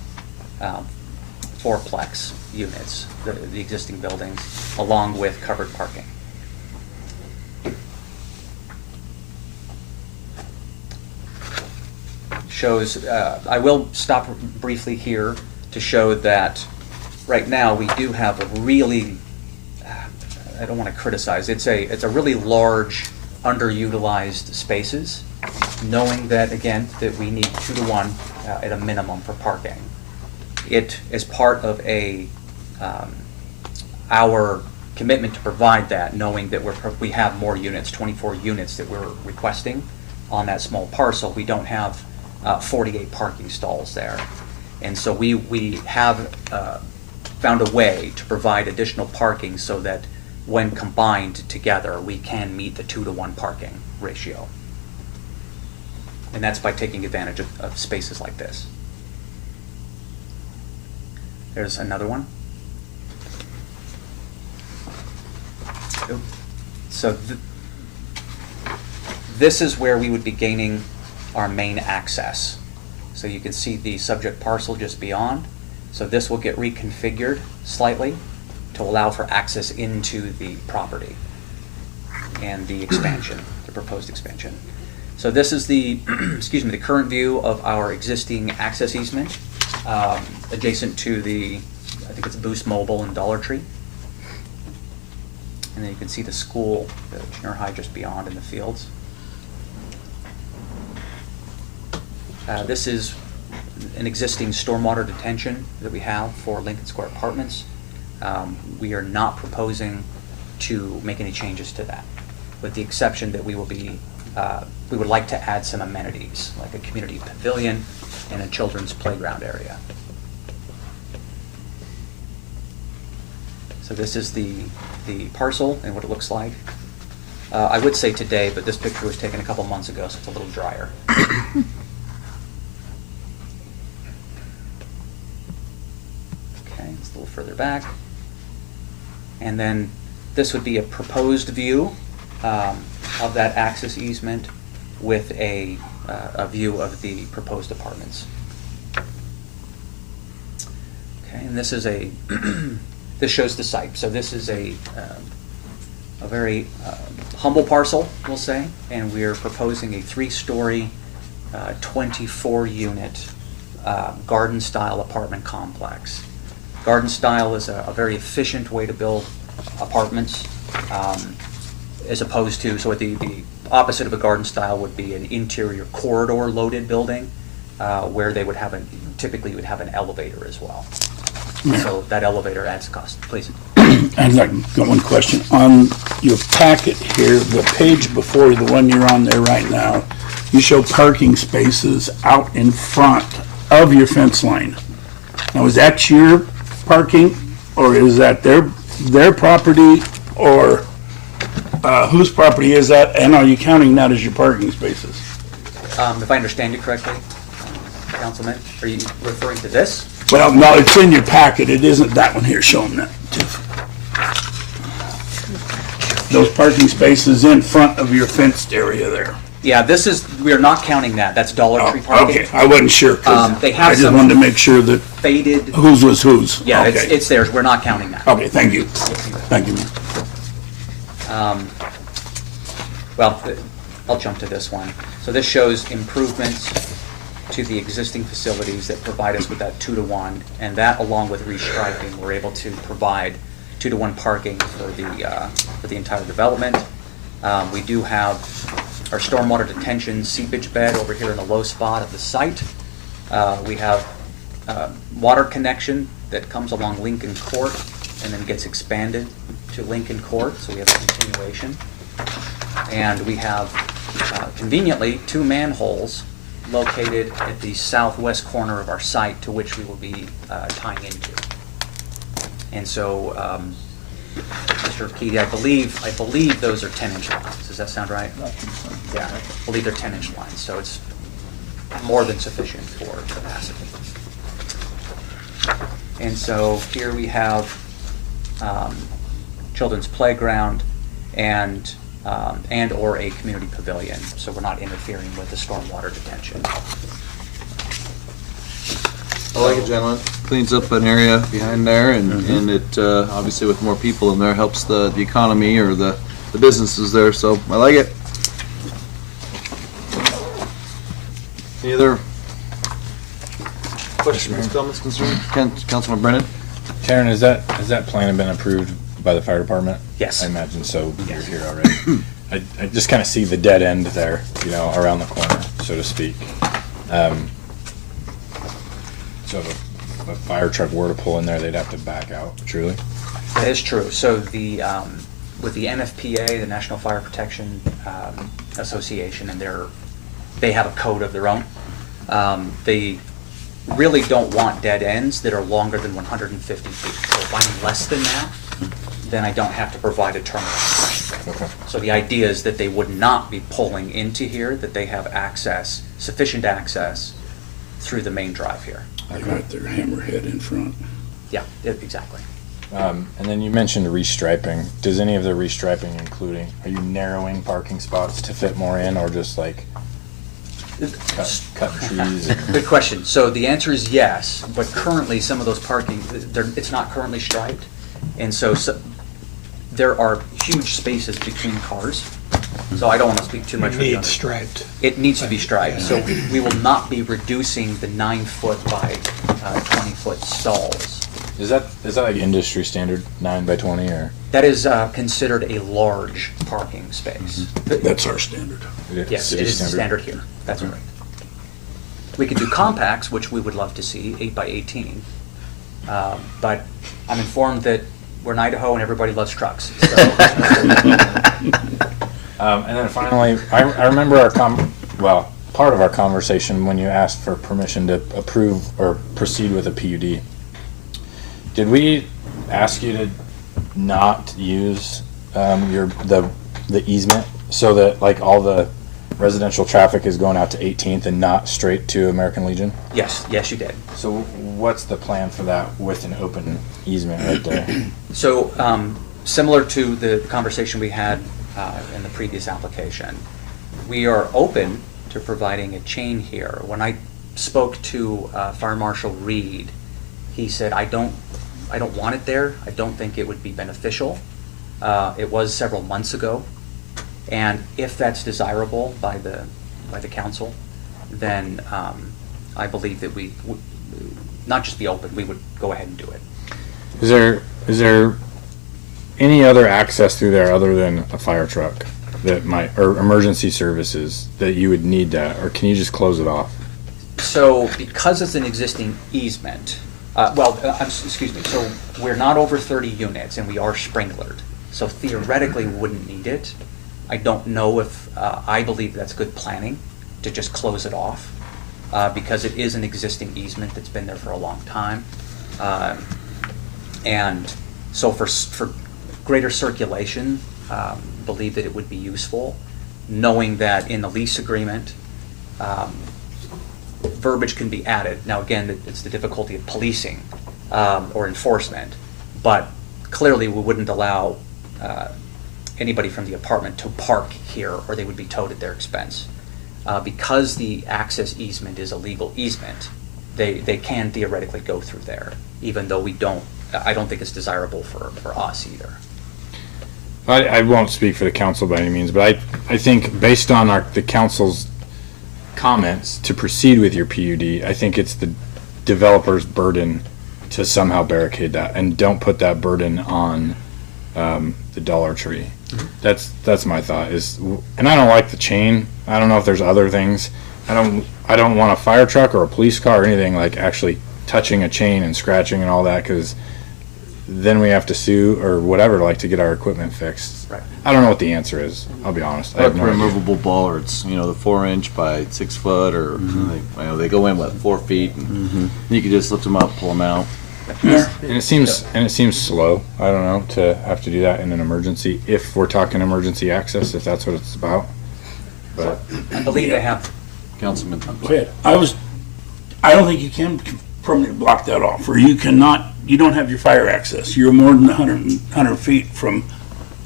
fourplex units, the existing buildings, along with covered parking. Shows, I will stop briefly here to show that right now we do have a really, I don't want to criticize, it's a really large underutilized spaces, knowing that again that we need 2 to 1 at a minimum for parking. It is part of our commitment to provide that, knowing that we have more units, 24 units that we're requesting on that small parcel. We don't have 48 parking stalls there, and so we have found a way to provide additional parking so that when combined together we can meet the 2 to 1 parking ratio, and that's by taking advantage of spaces like this. There's another one. So this is where we would be gaining our main access. So you can see the subject parcel just beyond. So this will get reconfigured slightly to allow for access into the property and the expansion, the proposed expansion. So this is the, excuse me, the current view of our existing access easement, adjacent to the, I think it's Boost Mobile and Dollar Tree. And then you can see the school, the junior high just beyond in the fields. This is an existing stormwater detention that we have for Lincoln Square Apartments. We are not proposing to make any changes to that, with the exception that we would like to add some amenities, like a community pavilion and a children's playground area. So this is the parcel and what it looks like. I would say today, but this picture was taken a couple months ago, so it's a little drier. It's a little further back. And then this would be a proposed view of that access easement with a view of the proposed apartments. Okay, and this is a this shows the site. So this is a very humble parcel, we'll say, and we're proposing a 3-story, 24-unit garden-style apartment complex. Garden style is a very efficient way to build apartments, as opposed to, so the opposite of a garden style would be an interior corridor loaded building, where they would have typically you would have an elevator as well. Yeah. So that elevator adds cost. Please. I'd like to got one question. On your packet here, the page before the one you're on there right now, you show parking spaces out in front of your fence line. Now, is that your parking, or is that their property, or whose property is that, and are you counting that as your parking spaces? If I understand you correctly, Councilman, are you referring to this? Well, no, it's in your packet. It isn't that one here showing that, Tiff. Those parking spaces in front of your fenced area there. Yeah, we are not counting that. That's Dollar Tree parking. Okay, I wasn't sure, 'cause They have I just some wanted to make sure that faded. whose was whose. Yeah, Okay. it's theirs. We're not counting that. Okay, thank you. Thank you, Mayor. Well, I'll jump to this one. So this shows improvements to the existing facilities that provide us with that 2-to-1, and that, along with restriping, we're able to provide 2-to-1 parking for the entire development. We do have our stormwater detention seepage bed over here in a low spot of the site. We have water connection that comes along Lincoln Court and then gets expanded to Lincoln Court, so we have a continuation. And we have conveniently 2 manholes located at the southwest corner of our site, to which we will be tying into. And so, Mr. Keedy, I believe those are 10-inch lines. Does that sound right? Yeah, I believe they're 10-inch lines, so it's more than sufficient for capacity. And so here we have children's playground and or a community pavilion, so we're not interfering with the stormwater detention. I like it, gentlemen. Cleans up an area behind there, and it, obviously with more people in there, helps the economy or the businesses there, so I like it. Any other questions, comments, concerns? Councilman Brennan? Taryn, has that plan been approved by the fire department? Yes. I imagine so. You're here already. I just kind of see the dead end there, around the corner, so to speak. So if a fire truck were to pull in there, they'd have to back out, truly? That is true. So with the NFPA, the National Fire Protection Association, and they have a code of their own. They really don't want dead ends that are longer than 150 feet. So if I'm less than that, then I don't have to provide a terminal. Okay. So the idea is that they would not be pulling into here, that they have access, sufficient access through the main drive here. They got their hammerhead in front. Yeah, exactly. And then you mentioned restriping. Does any of the restriping are you narrowing parking spots to fit more in, or just like cut trees? Good question. So the answer is yes, but currently some of those parking, it's not currently striped. And so there are huge spaces between cars. So I don't want to speak too much. It needs striped. It needs to be striped. So we will not be reducing the 9-foot by 20-foot stalls. Is that like industry standard, 9 by 20, or? That is considered a large parking space. That's our standard. Yes, it is standard here. That's correct. We could do compacts, which we would love to see, 8 by 18. But I'm informed that we're in Idaho and everybody loves trucks. So. And then finally, I remember part of our conversation when you asked for permission to approve or proceed with a PUD. Did we ask you to not use the easement so that like all the residential traffic is going out to 18th and not straight to American Legion? Yes, yes, you did. So what's the plan for that with an open easement right there? So, similar to the conversation we had in the previous application, we are open to providing a chain here. When I spoke to Fire Marshal Reed, he said, I don't want it there. I don't think it would be beneficial. It was several months ago. And if that's desirable by the council, then I believe that we would not just be open, we would go ahead and do it. Is there any other access through there other than a fire truck that might, or emergency services that you would need that, or can you just close it off? So because it's an existing easement, excuse me, so we're not over 30 units and we are sprinklered. So theoretically we wouldn't need it. I don't know if, I believe that's good planning to just close it off because it is an existing easement that's been there for a long time. And so for greater circulation, believe that it would be useful, knowing that in the lease agreement, verbiage can be added. Now again, it's the difficulty of policing or enforcement, but clearly we wouldn't allow anybody from the apartment to park here or they would be towed at their expense. Because the access easement is a legal easement, they can theoretically go through there, even though I don't think it's desirable for us either. I won't speak for the council by any means, but I think based on the council's comments to proceed with your PUD, I think it's the developer's burden to somehow barricade that, and don't put that burden on the Dollar Tree. That's my thought is, and I don't like the chain. I don't know if there's other things. I don't want a fire truck or a police car or anything like actually touching a chain and scratching and all that, because then we have to sue or whatever, like to get our equipment fixed. Right. I don't know what the answer is. I'll be honest. I have no idea. Removable bollards, the 4-inch by 6 foot, or they go in 4 feet, and you can just lift them up, pull them out. And it seems slow. I don't know, to have to do that in an emergency, if we're talking emergency access, if that's what it's about. But I believe they have. Councilman. Go ahead. I don't think you can permanently block that off, or you don't have your fire access. You're more than 100 feet from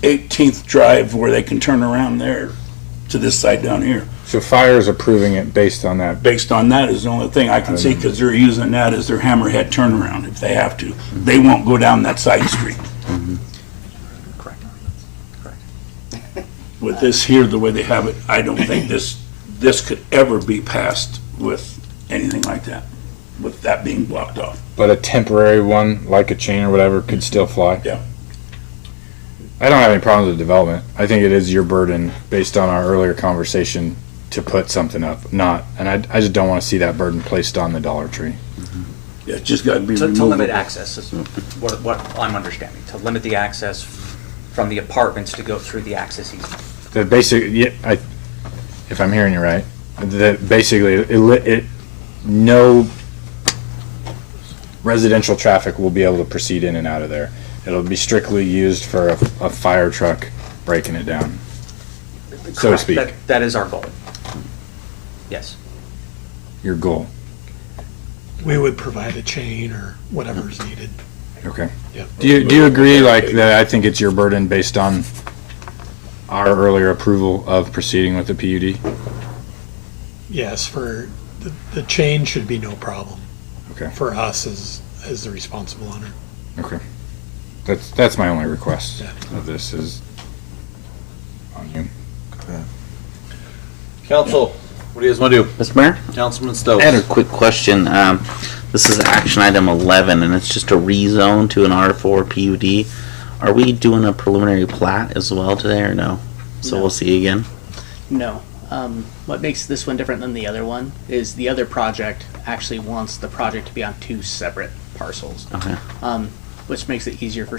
18th Drive where they can turn around there to this side down here. so fire is approving it based on that. Based on that is the only thing I can see, because they're using that as their hammerhead turnaround if they have to. They won't go down that side street. Correct. With this here, the way they have it, I don't think this could ever be passed with anything like that, with that being blocked off. But a temporary one, like a chain or whatever, could still fly? Yeah. I don't have any problems with development. I think it is your burden, based on our earlier conversation, to put something up. And I just don't want to see that burden placed on the Dollar Tree. Yeah, it's just got to be To removable. limit access is what I'm understanding, to limit the access from the apartments to go through the access easement. The basic, if I'm hearing you right, that basically no residential traffic will be able to proceed in and out of there. It'll be strictly used for a fire truck breaking it down, so to Correct. speak. That is our goal. Yes. Your goal. We would provide a chain or whatever is needed. Okay. Yep. Do you agree, like, that I think it's your burden based on our earlier approval of proceeding with the PUD? Yes, the chain should be no problem. Okay. For us as the responsible owner. Okay. That's my only request of this is on you. Council, what do you guys want to do? Mr. Mayor? Councilman Stokes. I had a quick question. This is action item 11, and it's just a rezone to an R4 PUD. Are we doing a preliminary plat as well today, or no? So No. we'll see again? No. What makes this one different than the other one is the other project actually wants the project to be on 2 separate parcels. Okay. Which makes it easier for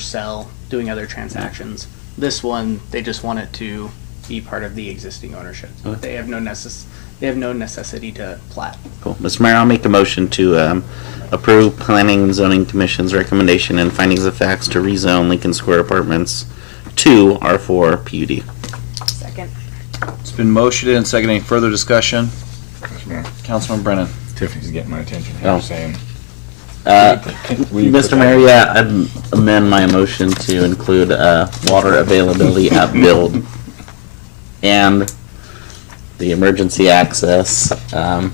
doing other transactions. This one, they just want it to be part of the existing ownership. Okay. They have no necessity to plat. Cool. Mr. Mayor, I'll make a motion to approve Planning and Zoning Commission's recommendation and findings of facts to rezone Lincoln Square Apartments to R4 PUD. Second. It's been motioned and seconded. Any further discussion? Mr. Mayor, Councilman Brennan. Tiffany's getting my attention. Oh. I'm saying. Will you put Mr. that- Mayor, yeah, I'd amend my motion to include water availability at build and the emergency access. The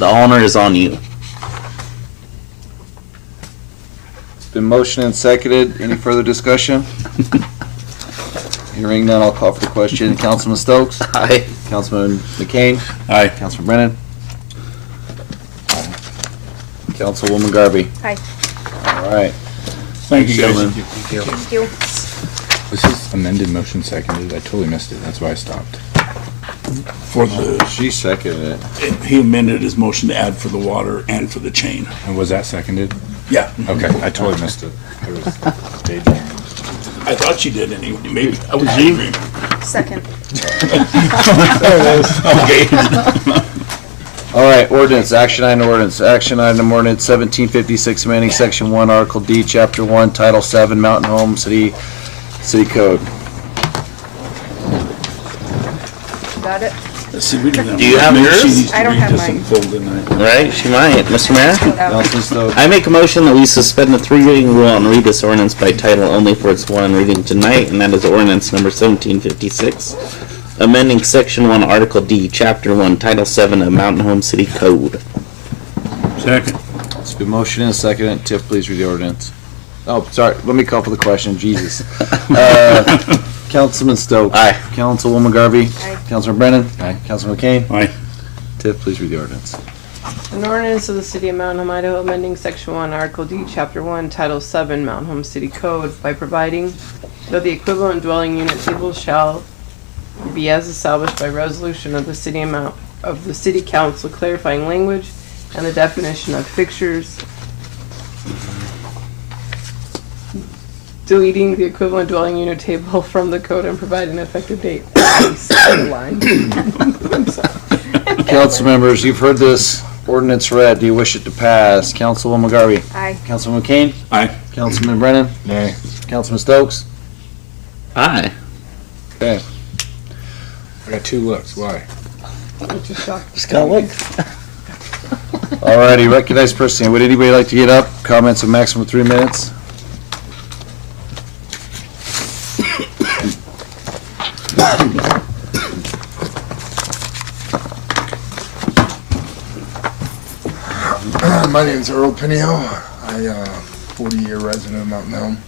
owner is on you. It's been motioned and seconded. Any further discussion? Hearing none, I'll call for the question. Councilman Stokes? Aye. Councilman McCain? Aye. Councilman Brennan? Councilwoman Garvey? Aye. All right. Thank you, guys. Gentlemen. Thank you. Was his amended motion seconded? I totally missed it. That's why I stopped. For the, She seconded it. he amended his motion to add for the water and for the chain. And was that seconded? Yeah, Okay, I totally missed it. It was daydreaming. I thought you did anyway. Maybe I was angry. Second. Okay. All right, ordinance, action item ordinance, 1756, amending section 1, article D, chapter 1, title 7, Mountain Home City Code. Got it? See, we didn't Do you have maybe yours? she needs to I don't read have this mine. in full tonight. Right? She might. Mr. Mayor? Councilman Stokes. I make a motion that we suspend the 3 reading rule and read this ordinance by title only for its one reading tonight, and that is ordinance number 1756, amending section 1, article D, chapter 1, title 7 of Mountain Home City Code. Second. It's been motioned and seconded. Tiff, please read the ordinance. Oh, sorry, let me call for the question, Jesus. Councilman Stokes. Aye. Councilwoman Garvey. Aye. Councilman Brennan. Aye. Councilman McCain. Aye. Tiff, please read the ordinance. An ordinance of the City of Mountain Home, Idaho, amending Section 1, Article D, Chapter 1, Title 7, Mountain Home City Code by providing that the equivalent dwelling unit table shall be as established by resolution of the City Council, clarifying language and the definition of fixtures, deleting the equivalent dwelling unit table from the code and providing an effective date. Line. I'm sorry. Council members, you've heard this ordinance read. Do you wish it to pass? Councilwoman Garvey. Aye. Councilman McCain. Aye. Councilman Brennan. Nay. Councilman Stokes. Aye. Okay. I got 2 looks. Why? Just gotta look. Alrighty, recognized person. Would anybody like to get up? Comments of maximum 3 minutes? My name is Earl Pinio. I 40-year resident of Mountain Home.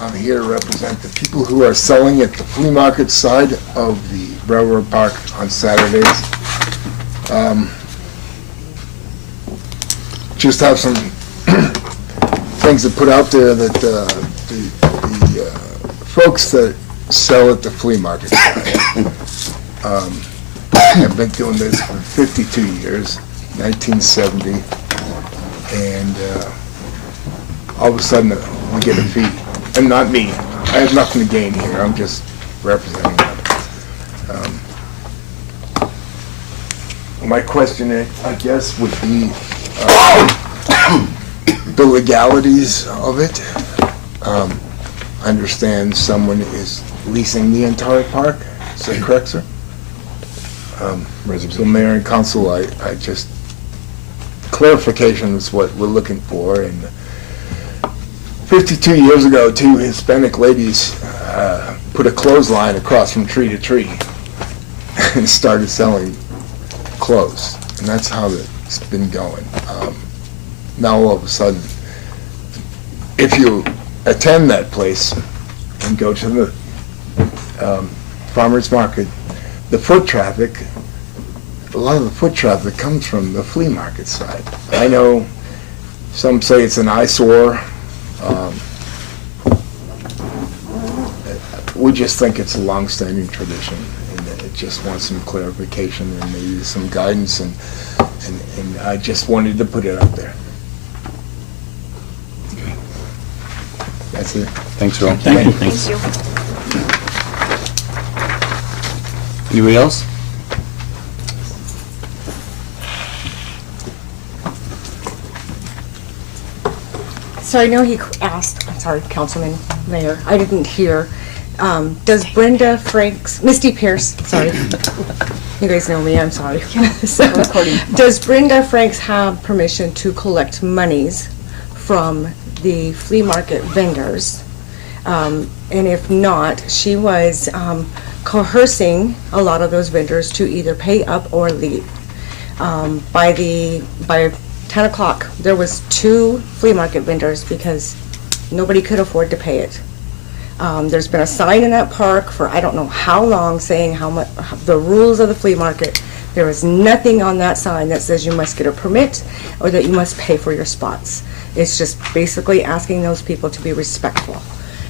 I'm here to represent the people who are selling at the flea market side of the railroad park on Saturdays. Just have some things to put out there that the folks that sell at the flea market side have been doing this for 52 years. 1970, and all of a sudden we get a fee. And not me. I have nothing to gain here. I'm just representing them. My question, I guess, would be the legalities of it. I understand someone is leasing the entire park. Is that correct, sir? So Mayor and Council, I just, clarification is what we're looking for. And 52 years ago, 2 Hispanic ladies put a clothesline across from tree to tree and started selling clothes. And that's how it's been going. Now all of a sudden, if you attend that place and go to the farmer's market, the foot traffic, a lot of the foot traffic comes from the flea market side. I know some say it's an eyesore. We just think it's a long-standing tradition, and it just wants some clarification and maybe some guidance, and I just wanted to put it out there. That's it. Thanks, Earl. Thank you. Thank you. Anybody else? So I know he asked, I'm sorry, Councilman, Mayor, I didn't hear, Does Brenda Franks, Misty Pierce, sorry. You guys know me, I'm sorry. So, does Brenda Franks have permission to collect monies from the flea market vendors? And if not, she was coercing a lot of those vendors to either pay up or leave. By 10 o'clock, there was 2 flea market vendors because nobody could afford to pay it. There's been a sign in that park for I don't know how long saying how much the rules of the flea market. There is nothing on that sign that says you must get a permit or that you must pay for your spots. It's just basically asking those people to be respectful.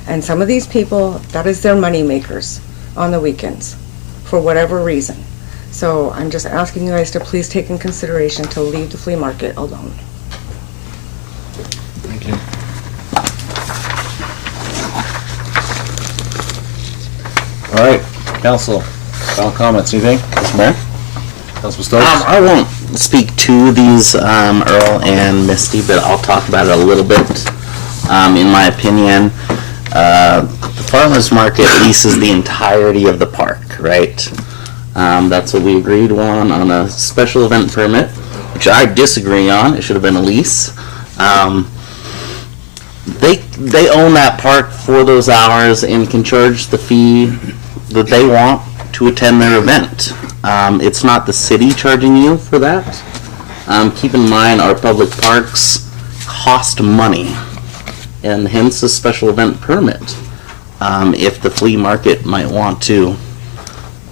And some of these people, that is their money makers on the weekends for whatever reason. So I'm just asking you guys to please take in consideration to leave the flea market alone. Thank you. All right, council, final comments, anything? Mr. Mayor? Councilman Stokes? I won't speak to these, Earl and Misty, but I'll talk about it a little bit. In my opinion, the farmer's market leases the entirety of the park, right? That's what we agreed on a special event permit, which I disagree on. It should have been a lease. They own that park for those hours and can charge the fee that they want to attend their event. It's not the city charging you for that. Keep in mind, our public parks cost money, and hence a special event permit. If the flea market might want to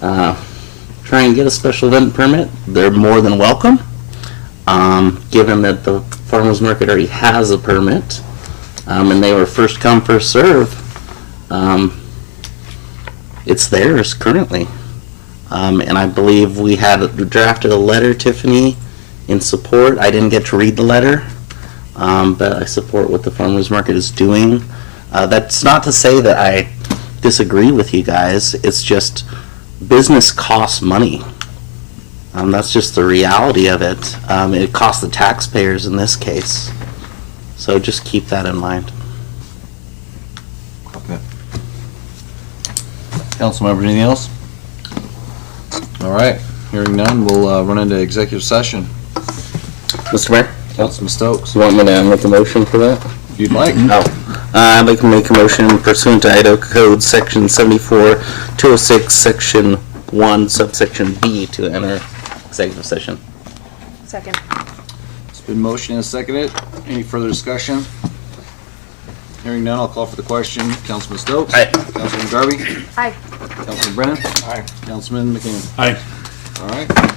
try and get a special event permit, they're more than welcome. Given that the farmer's market already has a permit, and they were first come, first serve, it's theirs currently. And I believe we had drafted a letter, Tiffany, in support. I didn't get to read the letter, but I support what the farmer's market is doing. That's not to say that I disagree with you guys. It's just business costs money. That's just the reality of it. It costs the taxpayers in this case. So just keep that in mind. Okay. Council members, anything else? All right, hearing none, we'll run into executive session. Mr. Mayor? Councilman Stokes. You want me to make a motion for that? If you'd like. No. I'd like to make a motion pursuant to Idaho Code Section 74-206, Section 1, Subsection B, to enter executive session. Second. It's been motioned and seconded. Any further discussion? Hearing none, I'll call for the question. Councilman Stokes. Aye. Councilman Garvey. Aye. Councilman Brennan. Aye. Councilman McCain. Aye. All right.